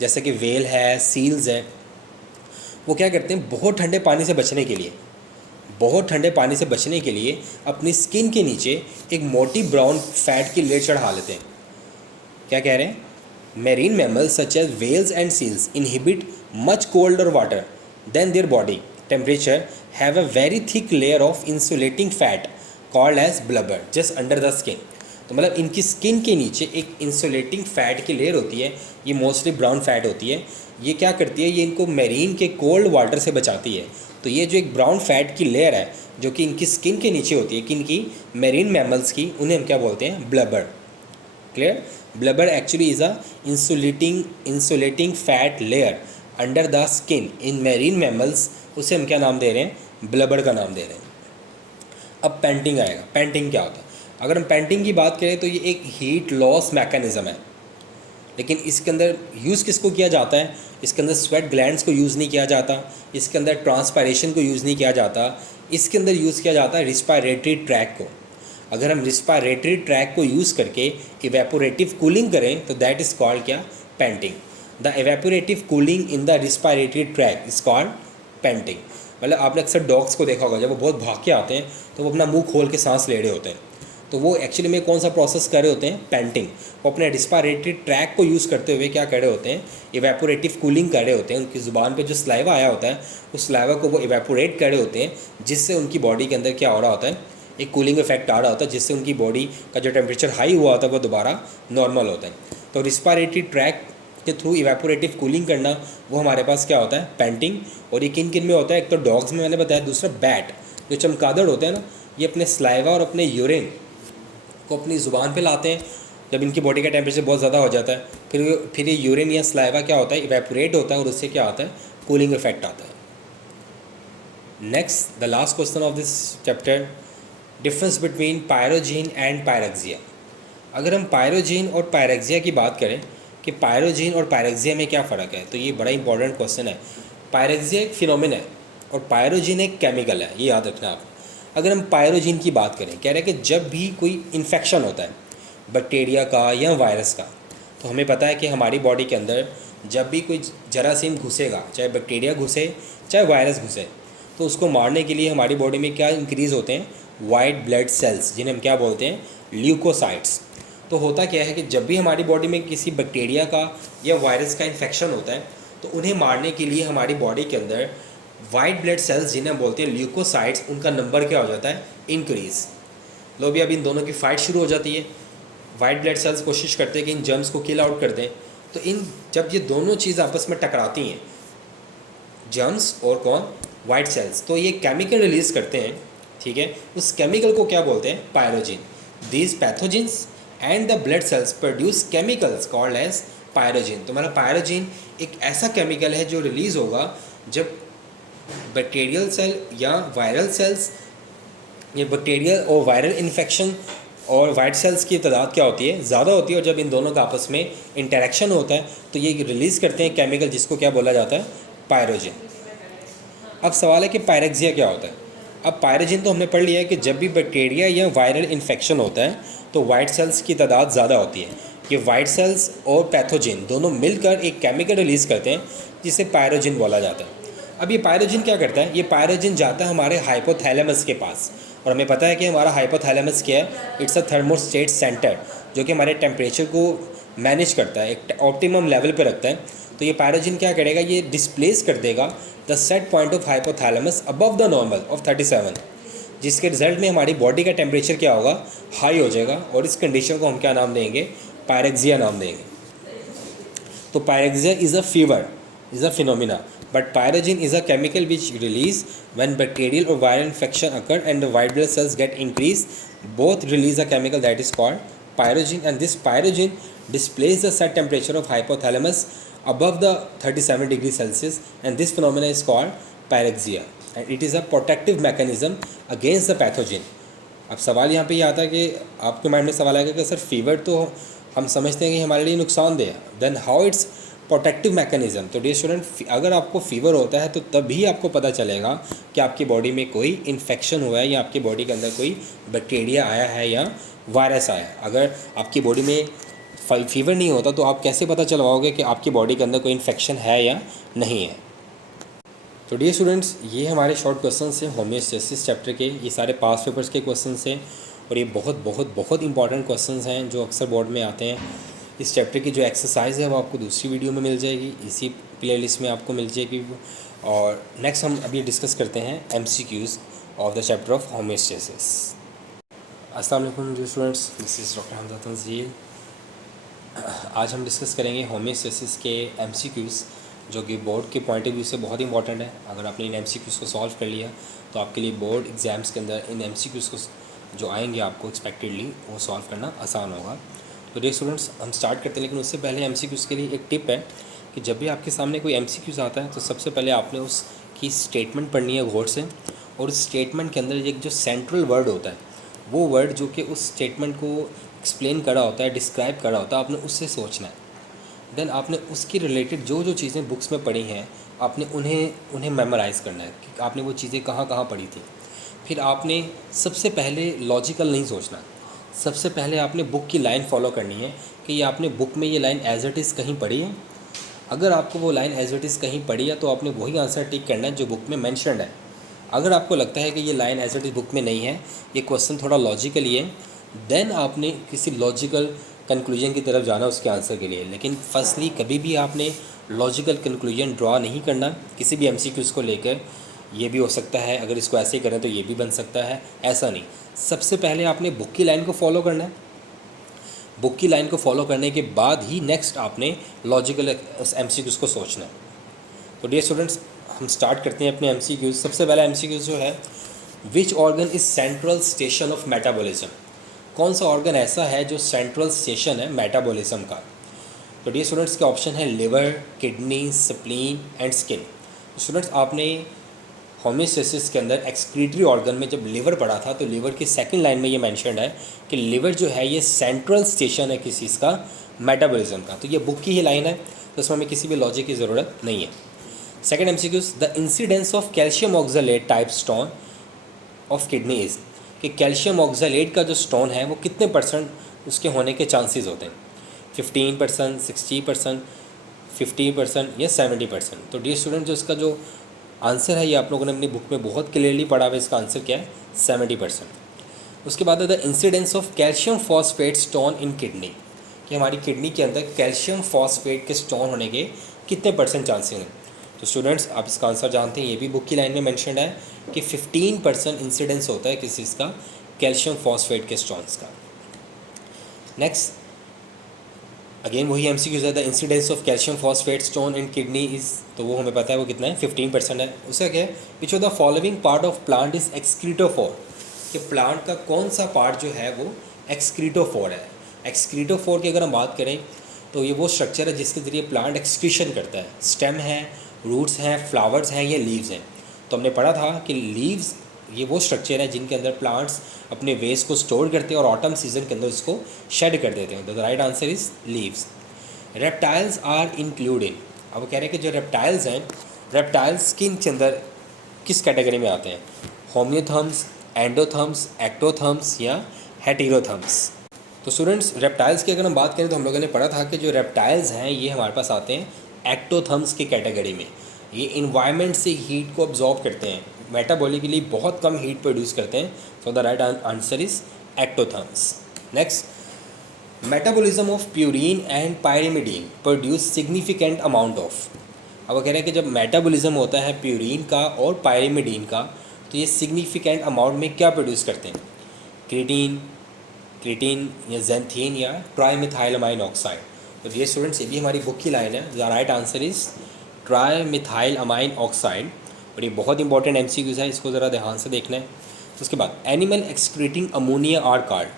जैसे कि वेल है, सील्स है, वो क्या करते हैं, बहुत ठंडे पानी से बचने के लिए, बहुत ठंडे पानी से बचने के लिए अपनी स्किन के नीचे एक मोटी ब्राउन फैट की लेयर चढ़ा लेते हैं। क्या कह रहे हैं, marine mammals such as whales and seals inhibit much colder water than their body temperature have a very thick layer of insulating fat called as blubber just under the skin. तो मतलब इनकी स्किन के नीचे एक insulating fat की layer होती है, ये मोस्टली ब्राउन फैट होती है। ये क्या करती है, ये इनको मेरीन के कोल्ड वाटर से बचाती है। तो ये जो एक ब्राउन फैट की लेयर है जो कि इनकी स्किन के नीचे होती है, किन की, मेरीन मैमल्स की, उन्हें हम क्या बोलते हैं, blubber. Clear, blubber actually is a insulating fat layer under the skin in marine mammals. उसे हम क्या नाम दे रहे हैं, ब्लबर का नाम दे रहे हैं। अब पेंटिंग आएगा। पेंटिंग क्या होता है, अगर हम पेंटिंग की बात करें तो ये एक हीट लॉस मैकेनिज़्म है, लेकिन इसके अंदर यूज़ किसको किया जाता है, इसके अंदर स्वेट ग्लैंड्स को यूज़ नहीं किया जाता, इसके अंदर ट्रांसपायरेशन को यूज़ नहीं किया जाता, इसके अंदर यूज़ किया जाता है रिस्पायरेटरी ट्रैक को। अगर हम रिस्पायरेटरी ट्रैक को यूज़ करके इवेपोरेटिव कूलिंग करें तो दैट इज़ कॉल्ड क्या, painting. The evaporative cooling in the respiratory track is called painting. मतलब आपने अक्सर डॉग्स को देखा होगा, जब वो बहुत भाग के आते हैं तो वो अपना मुंह खोल के सांस ले रहे होते हैं, तो वो एक्चुअली में कौन सा प्रोसेस कर रहे होते हैं, पेंटिंग। वो अपने रिस्पायरेटरी ट्रैक को यूज़ करते हुए क्या कर रहे होते हैं, इवेपोरेटिव कूलिंग कर रहे होते हैं। उनकी ज़ुबान पे जो स्लाइवा आया होता है उस स्लाइवा को वो इवेपोरेट कर रहे होते हैं, जिससे उनकी बॉडी के अंदर क्या हो रहा होता है, एक कूलिंग इफेक्ट आ रहा होता है, जिससे उनकी बॉडी का जो टेम्परेचर हाई हुआ होता है वो दोबारा नॉर्मल होता है। तो रिस्पायरेटरी ट्रैक के थ्रू इवेपोरेटिव कूलिंग करना, वो हमारे पास क्या होता है, पेंटिंग। और ये किन किन में होता है, एक तो डॉग्स में मैंने बताया, दूसरा बैट, जो चमगादड़ होते हैं ना, ये अपने स्लाइवा और अपने यूरिन को अपनी ज़ुबान पे लाते हैं जब इनकी बॉडी का टेम्परेचर बहुत ज़्यादा हो जाता है, फिर ये यूरिन या स्लाइवा क्या होता है, इवेपोरेट होता है और उससे क्या होता है, कूलिंग इफेक्ट आता है। Next, the last question of this chapter, difference between pyrogen and pyrexia. अगर हम पायरोजीन और पायरेक्सिया की बात करें कि पायरोजीन और पायरेक्सिया में क्या फ़र्क है, तो ये बड़ा इंपॉर्टेंट क्वेश्चन है। पायरेक्सिया एक फिनोमिना है और पायरोजीन एक केमिकल है, ये याद रखना आप। अगर हम पायरोजीन की बात करें, कह रहे हैं कि जब भी कोई इन्फेक्शन होता है बैक्टीरिया का या वायरस का, तो हमें पता है कि हमारी बॉडी के अंदर जब भी कोई जरासीम घुसेगा, चाहे बैक्टीरिया घुसे चाहे वायरस घुसे, तो उसको मारने के लिए हमारी बॉडी में क्या इंक्रीज़ होते हैं, वाइट ब्लड सेल्स, जिन्हें हम क्या बोलते हैं, ल्यूकोसाइट्स। तो होता क्या है कि जब भी हमारी बॉडी में किसी बैक्टीरिया का या वायरस का इन्फेक्शन होता है, तो उन्हें मारने के लिए हमारी बॉडी के अंदर वाइट ब्लड सेल्स, जिन्हें हम बोलते हैं ल्यूकोसाइट्स, उनका नंबर क्या हो जाता है, इंक्रीज़। लो भी अब इन दोनों की फाइट शुरू हो जाती है। वाइट ब्लड सेल्स कोशिश करते हैं कि इन जर्म्स को किल आउट कर दें, तो इन जब ये दोनों चीज़ आपस में टकराती हैं, जर्म्स और कौन, वाइट सेल्स, तो ये केमिकल रिलीज़ करते हैं, ठीक है। उस केमिकल को क्या बोलते हैं, pyrogen. These pathogens and the blood cells produce chemicals called as pyrogen. तो मतलब पायरोजीन एक ऐसा केमिकल है जो रिलीज़ होगा जब बैक्टीरियल सेल या वायरल सेल्स, ये बैक्टीरियल और वायरल इन्फेक्शन और वाइट सेल्स की तादाद क्या होती है, ज़्यादा होती है, और जब इन दोनों का आपस में इंटरेक्शन होता है तो ये रिलीज़ करते हैं केमिकल, जिसको क्या बोला जाता है, पायरोजीन। अब सवाल है कि पायरेक्सिया क्या होता है। अब पायरोजीन तो हमने पढ़ लिया है कि जब भी बैक्टीरिया या वायरल इन्फेक्शन होता है तो वाइट सेल्स की तादाद ज़्यादा होती है। ये वाइट सेल्स और पैथोजिन दोनों मिलकर एक केमिकल रिलीज़ करते हैं जिसे पायरोजीन बोला जाता है। अब ये पायरोजीन क्या करता है, ये पायरोजीन जाता है हमारे हाइपोथैलेमस के पास, और हमें पता है कि हमारा हाइपोथैलेमस क्या है, इट्स अ थर्मोस्टेट सेंटर, जो कि हमारे टेम्परेचर को मैनेज करता है, एक ऑप्टिमम लेवल पे रखता है। तो ये पायरोजीन क्या करेगा, ये डिस्प्लेस कर देगा the set point of hypothalamus above the normal of 37, जिसके रिजल्ट में हमारी बॉडी का टेम्परेचर क्या होगा, हाई हो जाएगा, और इस कंडीशन को हम क्या नाम देंगे, पायरेक्सिया नाम देंगे। तो pyrexia is a fever, is a phenomena, but pyrogen is a chemical which release when bacterial or viral infection occur and the white blood cells get increased. Both release a chemical that is called pyrogen, and this pyrogen displays the set temperature of hypothalamus above the 37 degrees Celsius, and this phenomena is called pyrexia, and it is a protective mechanism against the pathogen. अब सवाल यहाँ पे ये आता है कि आपके mind में सवाल आएगा कि सर फीवर तो हम समझते हैं कि हमारे लिए नुकसानदेह है, then how it's protective mechanism. तो डियर स्टूडेंट, अगर आपको फीवर होता है तो तभी आपको पता चलेगा कि आपकी बॉडी में कोई इन्फेक्शन हुआ है या आपकी बॉडी के अंदर कोई बैक्टीरिया आया है या वायरस आया है। अगर आपकी बॉडी में फीवर नहीं होता तो आप कैसे पता चलवाओगे कि आपकी बॉडी के अंदर कोई इन्फेक्शन है या नहीं है। तो डियर स्टूडेंट्स, ये हमारे शॉर्ट क्वेश्चंस हैं होम्योस्टेसिस चैप्टर के। ये सारे पास पेपर्स के क्वेश्चंस हैं और ये बहुत बहुत बहुत इंपॉर्टेंट क्वेश्चंस हैं जो अक्सर बोर्ड में आते हैं। इस चैप्टर की जो एक्सरसाइज है वो आपको दूसरी वीडियो में मिल जाएगी, इसी प्लेलिस्ट में आपको मिल जाएगी। और नेक्स्ट हम अभी डिस्कस करते हैं MCQs of the chapter of homeostasis. अस्सलाम वालेकुम dear students, this is doctor Hamza Tanzeel. आज हम डिस्कस करेंगे होम्योस्टेसिस के MCQs जो कि बोर्ड के पॉइंट ऑफ व्यू से बहुत इंपॉर्टेंट है। अगर आपने इन MCQs को सॉल्व कर लिया तो आपके लिए बोर्ड एग्ज़ाम्स के अंदर इन MCQs को जो आएंगे आपको एक्सपेक्टेडली वो सॉल्व करना आसान होगा। तो डियर स्टूडेंट्स, हम स्टार्ट करते हैं, लेकिन उससे पहले MCQs के लिए एक टिप है कि जब भी आपके सामने कोई MCQs आता है तो सबसे पहले आपने उसकी स्टेटमेंट पढ़नी है गौर से, और उस स्टेटमेंट के अंदर एक जो सेंट्रल वर्ड होता है वो वर्ड जो कि उस स्टेटमेंट को एक्सप्लेन करा होता है, डिस्क्राइब करा होता है, आपने उससे सोचना है। देन आपने उसकी रिलेटेड जो जो चीज़ें बुक्स में पढ़ी हैं आपने उन्हें मेमोराइज़ करना है कि आपने वो चीज़ें कहाँ कहाँ पढ़ी थी। फिर आपने सबसे पहले लॉजिकल नहीं सोचना, सबसे पहले आपने बुक की लाइन फॉलो करनी है कि ये आपने बुक में ये लाइन एज इट इज़ कहीं पढ़ी है। अगर आपको वो लाइन एज इट इज़ कहीं पढ़ी है तो आपने वही आंसर टिक करना है जो बुक में मैंशनड है। अगर आपको लगता है कि ये line as it is book में नहीं है, ये क्वेश्चन थोड़ा लॉजिकली है, देन आपने किसी लॉजिकल कंक्लूजन की तरफ जाना उसके आंसर के लिए। लेकिन फर्स्टली कभी भी आपने लॉजिकल कंक्लूजन ड्रॉ नहीं करना किसी भी MCQs को लेकर। ये भी हो सकता है अगर इसको ऐसे करें तो ये भी बन सकता है, ऐसा नहीं। सबसे पहले आपने बुक की लाइन को फॉलो करना है, बुक की लाइन को फॉलो करने के बाद ही नेक्स्ट आपने लॉजिकल MCQs को सोचना है। तो डियर स्टूडेंट्स, हम स्टार्ट करते हैं अपने MCQs। सबसे पहला MCQs जो है, which organ is central station of metabolism. कौन सा ऑर्गन ऐसा है जो सेंट्रल स्टेशन है मेटाबॉलिज्म का। तो डियर स्टूडेंट्स के ऑप्शन है liver, kidney, spleen and skin. Students, आपने होम्योस्टेसिस के अंदर एक्सक्रीटरी ऑर्गन में जब लिवर पढ़ा था तो लिवर की सेकंड लाइन में ये मेंशन्ड है कि लिवर जो है ये सेंट्रल स्टेशन है किस चीज़ का, मेटाबॉलिज्म का। तो ये बुक की ही लाइन है, तो उसमें हमें किसी भी लॉजिक की ज़रूरत नहीं है। Second MCQs, the incidence of calcium oxalate type stone of kidney is, कि कैल्शियम ऑक्सलेट का जो स्टोन है वो कितने % उसके होने के चांसेस होते हैं, 15%, 60%, 50% या 70%। तो डियर स्टूडेंट, जो इसका जो आंसर है ये आप लोगों ने अपनी बुक में बहुत क्लियरली पढ़ा हुआ है, इसका आंसर क्या है, 70%। उसके बाद है the incidence of calcium phosphate stone in kidney, कि हमारी किडनी के अंदर कैल्शियम फॉस्फेट के स्टोन होने के कितने % चांसेस हैं। तो स्टूडेंट्स, आप इसका आंसर जानते हैं, ये भी बुक की लाइन में मेंशन्ड है कि 15% इंसिडेंस होता है किसी चीज़ का, कैल्शियम फॉस्फेट के स्टोन्स का। नेक्स्ट अगेन वही MCQs है, the incidence of calcium phosphate stone in kidney is, तो वो हमें पता है वो कितना है, 15% है। उसका क्या है, which of the following part of plant is excretophore, कि प्लांट का कौन सा पार्ट जो है वो एक्सक्रीटोफोर है। एक्सक्रीटोफोर की अगर हम बात करें तो ये वो स्ट्रक्चर है जिसके ज़रिए प्लांट एक्सक्रीशन करता है। स्टेम है, रूट्स हैं, फ्लावर्स हैं या लीव्स हैं। तो हमने पढ़ा था कि लीव्स ये वो स्ट्रक्चर है जिनके अंदर प्लांट्स अपने वेस्ट को स्टोर करते हैं और ऑटम सीजन के अंदर इसको शेड कर देते हैं। The right answer is leaves. Reptiles are included, अब वो कह रहे हैं कि जो रेप्टाइल्स हैं, रेप्टाइल्स किन के अंदर किस कैटेगरी में आते हैं, होम्योथर्म्स, एंडोथर्म्स, एक्टोथर्म्स या हेटेरोथर्म्स। तो स्टूडेंट्स, रेप्टाइल्स की अगर हम बात करें तो हम लोगों ने पढ़ा था कि जो रेप्टाइल्स हैं ये हमारे पास आते हैं एक्टोथर्म्स की कैटेगरी में। ये इन्वायरमेंट से हीट को अब्जॉर्ब करते हैं, मेटाबॉलिकली बहुत कम हीट प्रोड्यूस करते हैं। So the right answer is ectotherms. Next, metabolism of purine and pyrimidine produce significant amount of. अब वो कह रहे हैं कि जब मेटाबॉलिज्म होता है प्यूरिन का और पायरिमिडीन का तो ये सिग्निफिकेंट अमाउंट में क्या प्रोड्यूस करते हैं, क्रिटीन या जेंथीन या ट्राईमिथाइलमाइन ऑक्साइड। तो ये स्टूडेंट्स, ये भी हमारी बुक की लाइन है, the right answer is trimethylamine oxide. और ये बहुत इंपॉर्टेंट MCQs है, इसको ज़रा ध्यान से देखना है। उसके बाद animal excreting ammonia are called,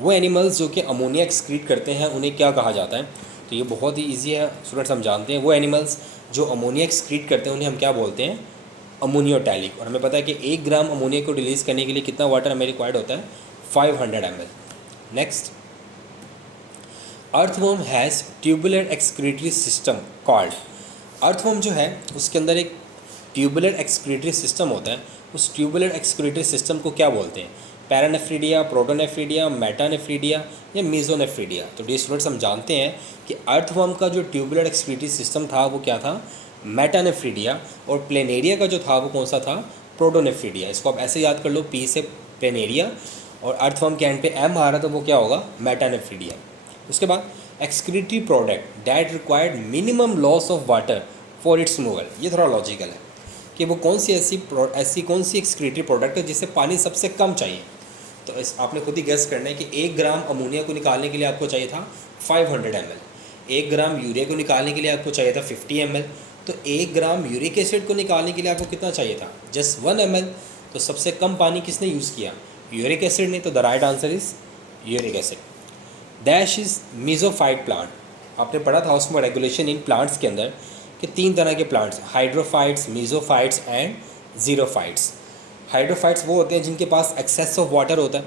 वो एनिमल्स जो कि अमोनिया एक्सक्रीट करते हैं उन्हें क्या कहा जाता है। तो ये बहुत ही ईजी है स्टूडेंट्स, हम जानते हैं वो एनिमल्स जो अमोनिया एक्सक्रीट करते हैं उन्हें हम क्या बोलते हैं, अमोनियोटैलिक। और हमें पता है कि 1 ग्राम अमोनिया को रिलीज़ करने के लिए कितना वाटर हमें रिक्वायर्ड होता है, 500 ml। Next, earthworm has tubular excretory system called. Earthworm जो है उसके अंदर एक ट्यूबुलर एक्सक्रीटरी सिस्टम होता है। उस ट्यूबुलर एक्सक्रीटरी सिस्टम को क्या बोलते हैं? पैरानेफ्रीडिया, प्रोटोनेफ्रीडिया, मेटानेफ्रीडिया या मीजोनेफ्रीडिया। तो डियर स्टूडेंट्स, हम जानते हैं कि अर्थवर्म का जो ट्यूबुलर एक्सक्रीटरी सिस्टम था वो क्या था? मेटानेफ्रीडिया। और प्लेनेरिया का जो था वो कौन सा था? प्रोटोनेफ्रीडिया। इसको आप ऐसे याद कर लो, पी से प्लेनेरिया और अर्थवर्म के एंड पे एम आ रहा, तो वो क्या होगा? मेटानेफ्रीडिया। उसके बाद excretory product that required minimum loss of water for its removal. ये थोड़ा लॉजिकल है कि वो कौन सी ऐसी कौन सी एक्सक्रीटरी प्रोडक्ट है जिससे पानी सबसे कम चाहिए। तो इस आपने खुद ही गेस करना है कि 1 ग्राम अमोनिया को निकालने के लिए आपको चाहिए था 500 ml, 1 ग्राम यूरिया को निकालने के लिए आपको चाहिए था 50 ml, तो 1 ग्राम यूरिक एसिड को निकालने के लिए आपको कितना चाहिए था? Just 1 ml। तो सबसे कम पानी किसने यूज़ किया? यूरिक एसिड ने। तो the right answer is uric acid. Dash is mesophyte plant. आपने पढ़ा था उसमें रेगुलेशन इन प्लांट्स के अंदर कि 3 तरह के प्लांट्स हैं, hydrophytes, mesophytes and xerophytes. Hydrophytes वो होते हैं जिनके पास एक्सेस ऑफ वाटर होता है,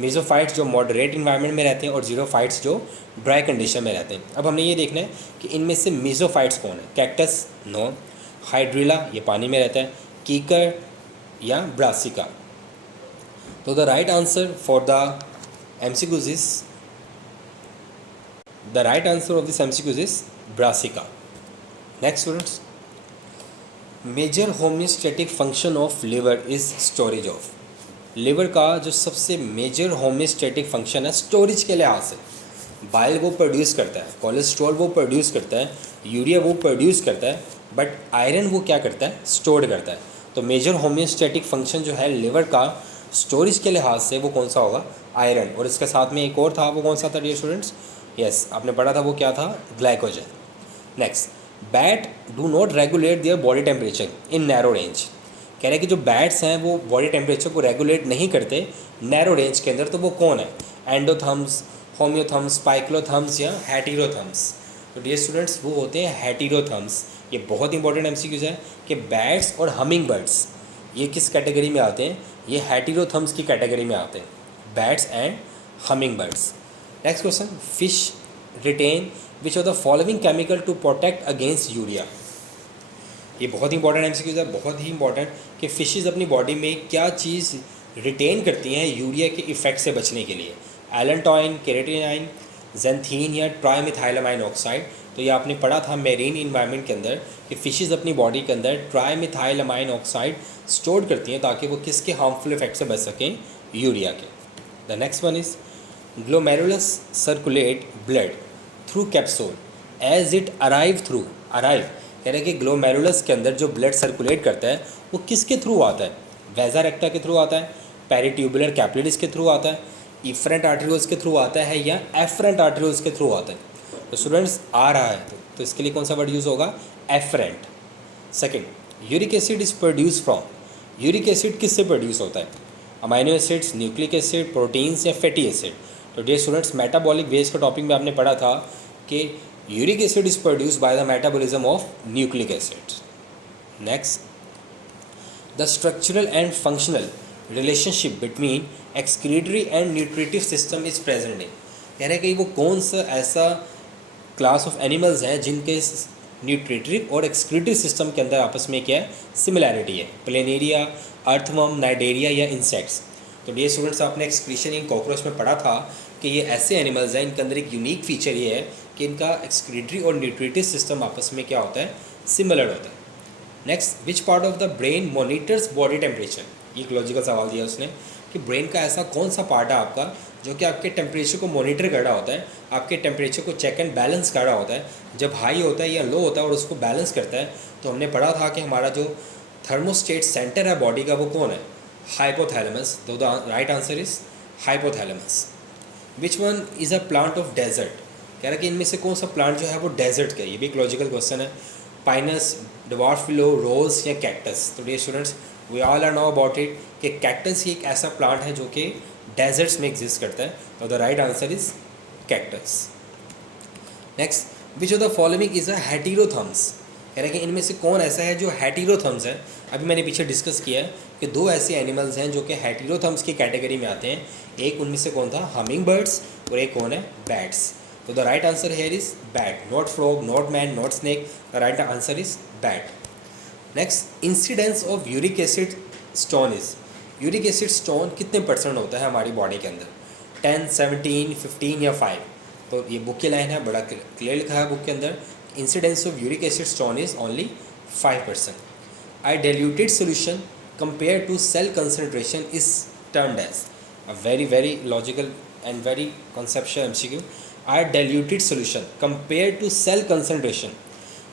मीजोफाइट्स जो मॉडरेट इन्वायरमेंट में रहते हैं और जीरोफाइट्स जो ड्राई कंडीशन में रहते हैं। अब हमने ये देखना है कि इनमें से मीजोफाइट्स कौन है? कैक्टस नो, हाइड्रिला ये पानी में रहता है, कीकर या ब्रासिका। तो the right answer for the MCQs is The right answer of this MCQ is Brassica. Next students, major homeostatic function of liver is storage of. Liver का जो सबसे मेजर होम्योस्टैटिक फंक्शन है स्टोरेज के लिहाज से, bile वो produce करता है, कोलेस्ट्रॉल वो प्रोड्यूस करता है, यूरिया वो प्रोड्यूस करता है, बट आयरन वो क्या करता है? स्टोर करता है। तो मेजर होम्योस्टैटिक फंक्शन जो है लिवर का स्टोरेज के लिहाज से वो कौन सा होगा? आयरन। और इसके साथ में एक और था, वो कौन सा था डियर स्टूडेंट्स? यस, आपने पढ़ा था वो क्या था? Glycogen. Next, bat do not regulate there body temperature in narrow range. कह रहे हैं कि जो बैट्स हैं वो बॉडी टेम्परेचर को रेगुलेट नहीं करते नैरो रेंज के अंदर। तो वो कौन है? एंडोथम्स, होम्योथम्स, पाइक्लोथम्स या हेटेरोथम्स। तो डियर स्टूडेंट्स, वो होते हैं हेटेरोथम्स। ये बहुत इंपॉर्टेंट MCQs है कि बैट्स और हमिंग बर्ड्स ये किस कैटेगरी में आते हैं? ये हेटेरोथम्स की कैटेगरी में आते हैं, bats and humming birds. Next question, fish retain which of the following chemical to protect against urea. ये बहुत इंपॉर्टेंट MCQs है, बहुत ही इंपॉर्टेंट कि फिशेस अपनी बॉडी में क्या चीज़ रिटेन करती हैं यूरिया के इफेक्ट से बचने के लिए? एलेंटोइन, केरेटिनाइन, जेंथीन या ट्राईमिथाइलामाइन ऑक्साइड। तो ये आपने पढ़ा था मेरीन इन्वायरमेंट के अंदर कि फिशेस अपनी बॉडी के अंदर ट्राईमिथाइलामाइन ऑक्साइड स्टोर करती हैं ताकि वो किसके हार्मफुल इफेक्ट से बच सकें? यूरिया के। The next one is glomerulus circulate blood through capsule as it arrive through. Arrive कह रहे हैं कि ग्लोमेरुलस के अंदर जो ब्लड सर्कुलेट करता है वो किसके थ्रू आता है? वेजा रेक्टा के थ्रू आता है, पेरिट्यूबुलर कैपिलरीज के थ्रू आता है, इफरेंट आर्टरियोल्स के थ्रू आता है या एफरेंट आर्टरियोल्स के थ्रू आता है? तो स्टूडेंट्स आ रहा है तो इसके लिए कौन सा वर्ड यूज़ होगा? Efferent. Second, uric acid is produce from. Uric acid किससे प्रोड्यूस होता है? Amino acids, nucleic acid, proteins या फैटी एसिड। तो डियर स्टूडेंट्स, मेटाबॉलिक वेज के टॉपिक में आपने पढ़ा था कि uric acid is produced by the metabolism of nucleic acid. Next, the structural and functional relationship between excretory and nutritive system is present in. कह रहे हैं कि वो कौन सा ऐसा क्लास ऑफ एनिमल्स हैं जिनके न्यूट्रिटिव और एक्सक्रीटरी सिस्टम के अंदर आपस में क्या है? सिमिलैरिटी है। प्लेनेरिया, अर्थवर्म, नाइडेरिया या इंसेक्ट्स। तो डियर स्टूडेंट्स, आपने एक्सक्रीशन इन कॉकरोच में पढ़ा था कि ये ऐसे एनिमल्स हैं, इनके अंदर एक यूनिक फीचर ये है कि इनका एक्सक्रीटरी और न्यूट्रिटिव सिस्टम आपस में क्या होता है? सिमिलर होता है। Next, which part of the brain monitors body temperature. एक लॉजिकल सवाल दिया उसने कि ब्रेन का ऐसा कौन सा पार्ट है आपका जो कि आपके टेम्परेचर को मॉनिटर कर रहा होता है, आपके टेम्परेचर को चेक एंड बैलेंस कर रहा होता है, जब हाई होता है या लो होता है और उसको बैलेंस करता है। तो हमने पढ़ा था कि हमारा जो थर्मोस्टेट सेंटर है बॉडी का वो कौन है? हाइपोथैलेमस। तो the right answer is hypothalamus. Which one is a plant of desert. कह रहा है कि इनमें से कौन सा प्लांट जो है वो डेजर्ट का है? ये भी एक लॉजिकल क्वेश्चन है। पाइनस, ड्वार्फ विलो, रोज या कैक्टस। तो dear students, we all are know about it कि कैक्टस ही एक ऐसा प्लांट है जो कि डेजर्ट्स में एग्जिस्ट करता है। तो the right answer is cactus. Next, which of the following is a heterotherms. कह रहे हैं कि इनमें से कौन ऐसा है जो हेटेरोथम्स है? अभी मैंने पीछे डिस्कस किया है कि 2 ऐसे एनिमल्स हैं जो कि हेटेरोथम्स की कैटेगरी में आते हैं। एक उनमें से कौन था? हमिंग बर्ड्स, और एक कौन है? बैट्स। तो the right answer here is bat, not frog, not man, not snake, the right answer is bat. Next, incidence of uric acid stone is, uric acid stone कितने परसेंट होता है हमारी body के अंदर, 10, 17, 15 या 5. तो ये बुक की लाइन है, बड़ा क्लियर लिखा है बुक के अंदर, incidence of uric acid stone is only 5%. A diluted solution compared to cell concentration is termed as, a very logical and very conceptual MCQ. A diluted solution compared to cell concentration,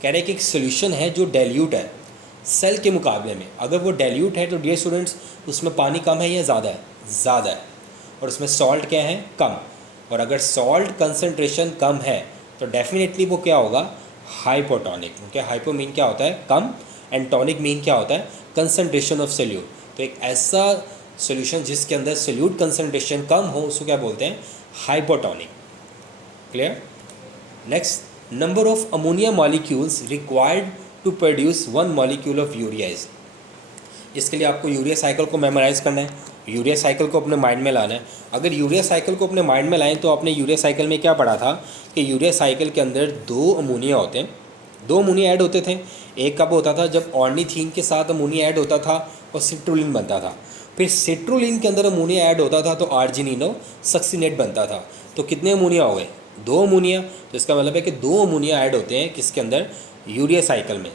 कह रहे हैं कि एक solution है जो dilute है cell के मुकाबले में. अगर वो डाइल्यूट है तो डियर स्टूडेंट्स उसमें पानी कम है या ज़्यादा है, ज़्यादा है, और उसमें सॉल्ट क्या है, कम. और अगर सॉल्ट कंसनट्रेशन कम है तो डेफिनेटली वो क्या होगा, हाइपोटोनिक. क्योंकि हाइपो मीन क्या होता है, कम, एंड टॉनिक मीन क्या होता है, कंसनट्रेशन ऑफ सोल्यूट. तो एक ऐसा सोल्यूशन जिसके अंदर सोल्यूट कंसनट्रेशन कम हो उसको क्या बोलते हैं, hypotonic. Clear. Next, number of ammonia molecules required to produce 1 molecule of urea is. इसके लिए आपको यूरिया साइकिल को मेमोराइज करना है, यूरिया साइकिल को अपने माइंड में लाना है. अगर यूरिया साइकिल को अपने माइंड में लाएं तो आपने यूरिया साइकिल में क्या पढ़ा था कि यूरिया साइकिल के अंदर 2 अमोनिया होते हैं, 2 अमोनिया ऐड होते थे. एक कब होता था, जब ऑर्निथीन के साथ अमोनिया ऐड होता था और सिट्रुलिन बनता था. फिर सिट्रुलिन के अंदर अमोनिया ऐड होता था तो आर्जिनिनो सक्सिनेट बनता था. तो कितने अमोनिया हो गए, 2 अमोनिया. तो इसका मतलब है कि 2 अमोनिया ऐड होते हैं किसके अंदर, यूरिया साइकिल में.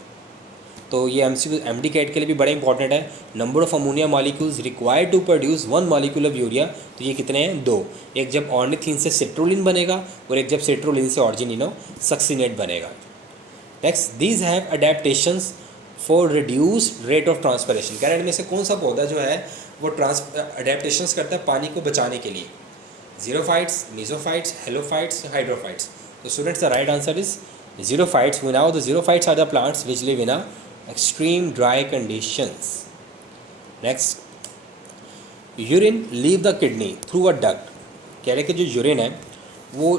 तो ये एमडी कैट के लिए भी बड़ा इंपॉर्टेंट है. Number of ammonia molecules required to produce 1 molecule of urea. तो ये कितने हैं, 2. एक जब ऑर्निथीन से सिट्रुलिन बनेगा और एक जब सिट्रुलिन से ऑर्जिनिनो सक्सिनेट बनेगा. Next, these have adaptations for reduced rate of transpiration. कैरेट में से कौन सा पौधा जो है वो अडेप्टेशंस करता है पानी को बचाने के लिए, जीरोफाइट्स, मीजोफाइट्स, हेलोफाइट्स, हाइड्रोफाइट्स. तो students the right answer is xerophytes. We now the xerophytes are the plants which live in a extreme dry conditions. Next, urine leave the kidney through a duct. कह रहे कि जो urine है वो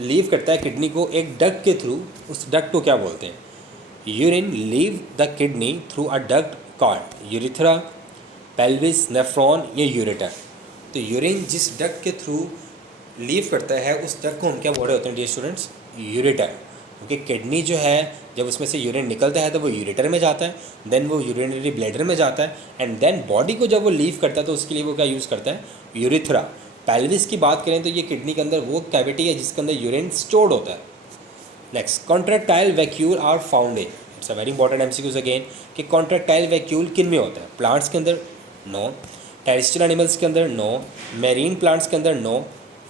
leave करता है kidney को एक डक्ट के थ्रू. उस डक्ट को क्या बोलते हैं, urine leave the kidney through a duct called urethra, pelvis, nephron या यूरेटर. तो यूरिन जिस डक्ट के थ्रू लीव करता है उस डक्ट को हम क्या बोल रहे होते हैं डियर स्टूडेंट्स, यूरेटर. क्योंकि किडनी जो है जब उसमें से यूरिन निकलता है तो वो यूरेटर में जाता है, देन वो यूरिनरी ब्लैडर में जाता है, एंड देन बॉडी को जब वो लीव करता है तो उसके लिए वो क्या यूज़ करता है, यूरिथ्रा. पेल्विस की बात करें तो ये किडनी के अंदर वो कैविटी है जिसके अंदर यूरिन स्टोर्ड होता है. Next, contractile vacuole are found in. It's a very important MCQs again कि कॉन्ट्रैक्टाइल वैक्यूल किन में होता है, प्लांट्स के अंदर नो, टेरेस्ट्रियल एनिमल्स के अंदर नो, मैरीन प्लांट्स के अंदर no,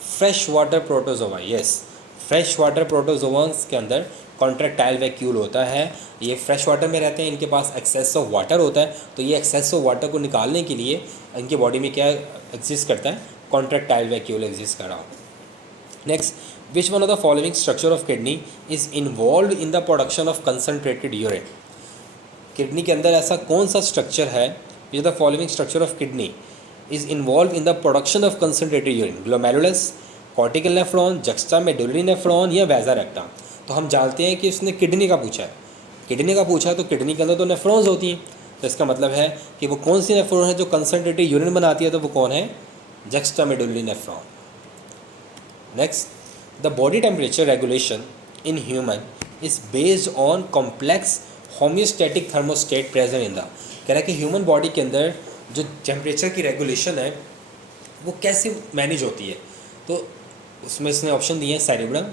fresh water protozoa yes, fresh water protozoas के अंदर कॉन्ट्रैक्टाइल वैक्यूल होता है. ये फ्रेश वाटर में रहते हैं, इनके पास एक्सेस ऑफ वाटर होता है, तो ये एक्सेस ऑफ वाटर को निकालने के लिए इनकी बॉडी में क्या एग्जिस्ट करता है, कॉन्ट्रैक्टाइल वैक्यूल एग्जिस्ट कर रहा हो. Next, which one of the following structure of kidney is involve in the production of concentrated urine. Kidney के अंदर ऐसा कौन सा स्ट्रक्चर है, which the following structure of kidney is involve in the production of concentrated urine, glomerulus, cortical nephron, juxtamedullary nephron या vasa recta. तो हम जानते हैं कि उसने किडनी का पूछा है, किडनी का पूछा तो किडनी के अंदर तो नेफ्रॉन्स होती हैं. तो इसका मतलब है कि वो कौन सी नेफ्रॉन है जो कंसनट्रेटेड यूरिन बनाती है, तो वो कौन है, juxtamedullary nephron. Next, the body temperature regulation in human is based on complex homeostatic thermostat present in the. कह रहा है कि ह्यूमन बॉडी के अंदर जो टेम्परेचर की रेगुलेशन है वो कैसे मैनेज होती है. तो उसमें इसने ऑप्शन दिए हैं सेरेब्रम,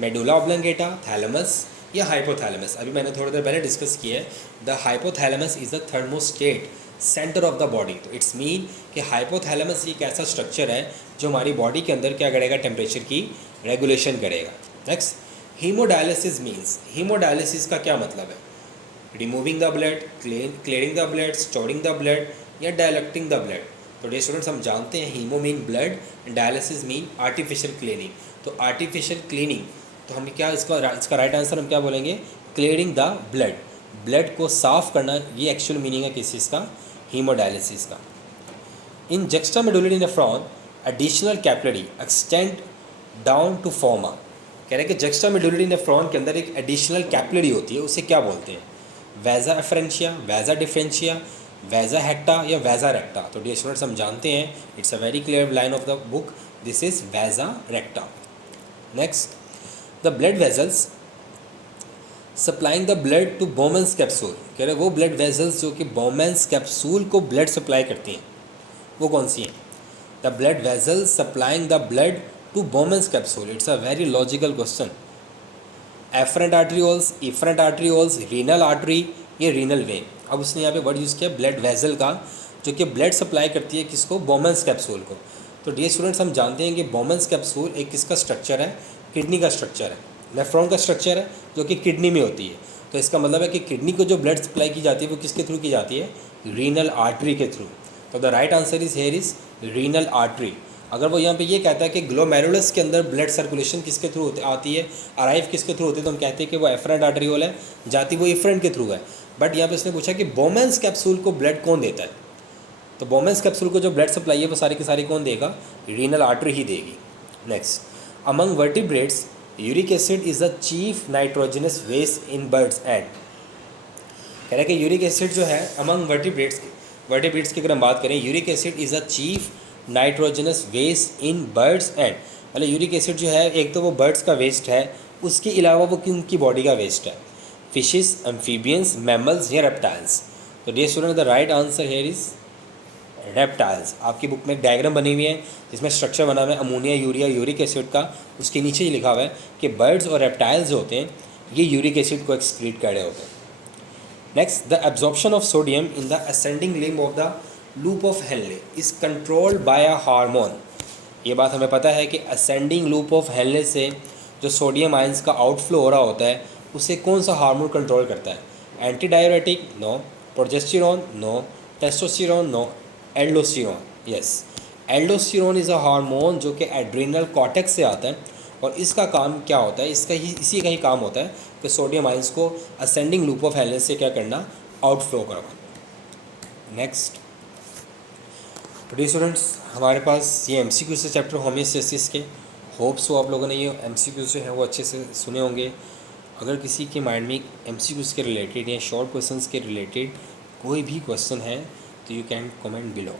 मेडुला ऑब्लंगेटा, थैलेमस या हाइपोथैलेमस. अभी मैंने थोड़ी देर पहले डिस्कस किया है. The hypothalamus is the thermostat centre of the body. तो इट्स मीन कि हाइपोथैलेमस एक ऐसा स्ट्रक्चर है जो हमारी बॉडी के अंदर क्या करेगा, टेम्परेचर की रेगुलेशन करेगा. नेक्स्ट, हीमोडायलिसिस मीन्स, हीमोडायलिसिस का क्या मतलब है, removing the blood, clearing the blood, storing the blood या डायलेक्टिंग द ब्लड. तो डियर स्टूडेंट्स हम जानते हैं haemo mean blood, dialysis mean artificial cleaning. तो आर्टिफिशियल क्लीनिंग, तो हम क्या इसका राइट आंसर हम क्या बोलेंगे, क्लियरिंग द ब्लड, ब्लड को साफ करना, ये एक्चुअल मीनिंग है किस चीज़ का, हीमोडायलिसिस का. In juxtamedullary nephron additional capillary extend down to form a. कह रहे हैं कि जक्स्टामेडुलरी नेफ्रॉन के अंदर एक एडिशनल कैपिलरी होती है, उसे क्या बोलते हैं, vasa efferentia, vasa differentia, vasa hecta या वेजा रेक्टा. तो डियर स्टूडेंट्स हम जानते हैं, it's a very clear line of the book, this is vasa recta. Next, the blood vessels supplying the blood to Bowman's capsule, कह रहे वो blood vessels जो कि बोमेंस कैप्सूल को ब्लड सप्लाई करती हैं वो कौन सी हैं? The blood vessels supplying the blood to Bowman's capsule, it's a very logical question. Afferent arterioles, efferent arterioles, renal artery, ये रीनल वेन। अब उसने यहाँ पे वर्ड यूज़ किया ब्लड वेजल का, जो कि ब्लड सप्लाई करती है किसको? बोमेंस कैप्सूल को। तो डियर स्टूडेंट्स, हम जानते हैं कि बोमेंस कैप्सूल एक किसका स्ट्रक्चर है? किडनी का स्ट्रक्चर है, नेफ्रॉन का स्ट्रक्चर है, जो कि किडनी में होती है। तो इसका मतलब है कि किडनी को जो ब्लड सप्लाई की जाती है वो किसके थ्रू की जाती है? रीनल आर्टरी के थ्रू। तो the right answer is here is renal artery. अगर वो यहाँ पे ये कहता है कि ग्लोमेरुलस के अंदर ब्लड सर्कुलेशन किसके थ्रू आती है, अराइव किसके थ्रू होती है, तो हम कहते हैं कि वो एफरेंट आर्टरियोल है, जाती वो इफरेंट के थ्रू है। बट यहाँ पे इसने पूछा कि बोमेंस कैप्सूल को ब्लड कौन देता है? तो बोमेंस कैप्सूल को जो ब्लड सप्लाई है वो सारी की सारी कौन देगा? रीनल आर्टरी ही देगी। Next, among vertebrates uric acid is the chief nitrogenous waste in birds and, कह रहा है कि यूरिक एसिड जो है अमंग वर्टिब्रेट्स की अगर हम बात करें, uric acid is a chief nitrogenous waste in birds and, मतलब यूरिक एसिड जो है एक तो वो बर्ड्स का वेस्ट है, उसके अलावा वो उनकी बॉडी का वेस्ट है, फिशेस, एम्फीबियंस, मैमल्स या रेप्टाइल्स। तो dear student, the right answer here is reptiles. आपकी बुक में एक डायग्राम बनी हुई है जिसमें स्ट्रक्चर बना हुआ है अमोनिया, यूरिया, यूरिक एसिड का। उसके नीचे ये लिखा हुआ है कि बर्ड्स और रेप्टाइल्स जो होते हैं ये यूरिक एसिड को एक्सक्रीट कर रहे होते हैं। Next, the absorption of sodium in the ascending limb of the loop of Henley is controlled by a hormone. ये बात हमें पता है कि असेंडिंग लूप ऑफ हेनले से जो सोडियम आयंस का आउटफ्लो हो रहा होता है उसे कौन सा हार्मोन कंट्रोल करता है? Anti diuretic? No. Progesterone? No. Testosterone? No. Aldosterone? Yes, aldosterone is a hormone जो कि एड्रिनल कॉर्टेक्स से आता है, और इसका काम क्या होता है? इसी का ही काम होता है कि सोडियम आयंस को असेंडिंग लूप ऑफ हेनले से क्या करना? आउटफ्लो करवाना। नेक्स्ट, तो स्टूडेंट्स, हमारे पास ये एमसीक्यू से चैप्टर होमियोस्टेसिस के, होप्स हो आप लोगों ने ये एमसीक्यू जो है वो अच्छे से सुने होंगे। अगर किसी के माइंड में एमसीक्यूज़ के रिलेटेड या शॉर्ट क्वेश्चंस के रिलेटेड कोई भी क्वेश्चन है तो यू कैन कमेंट बिलो।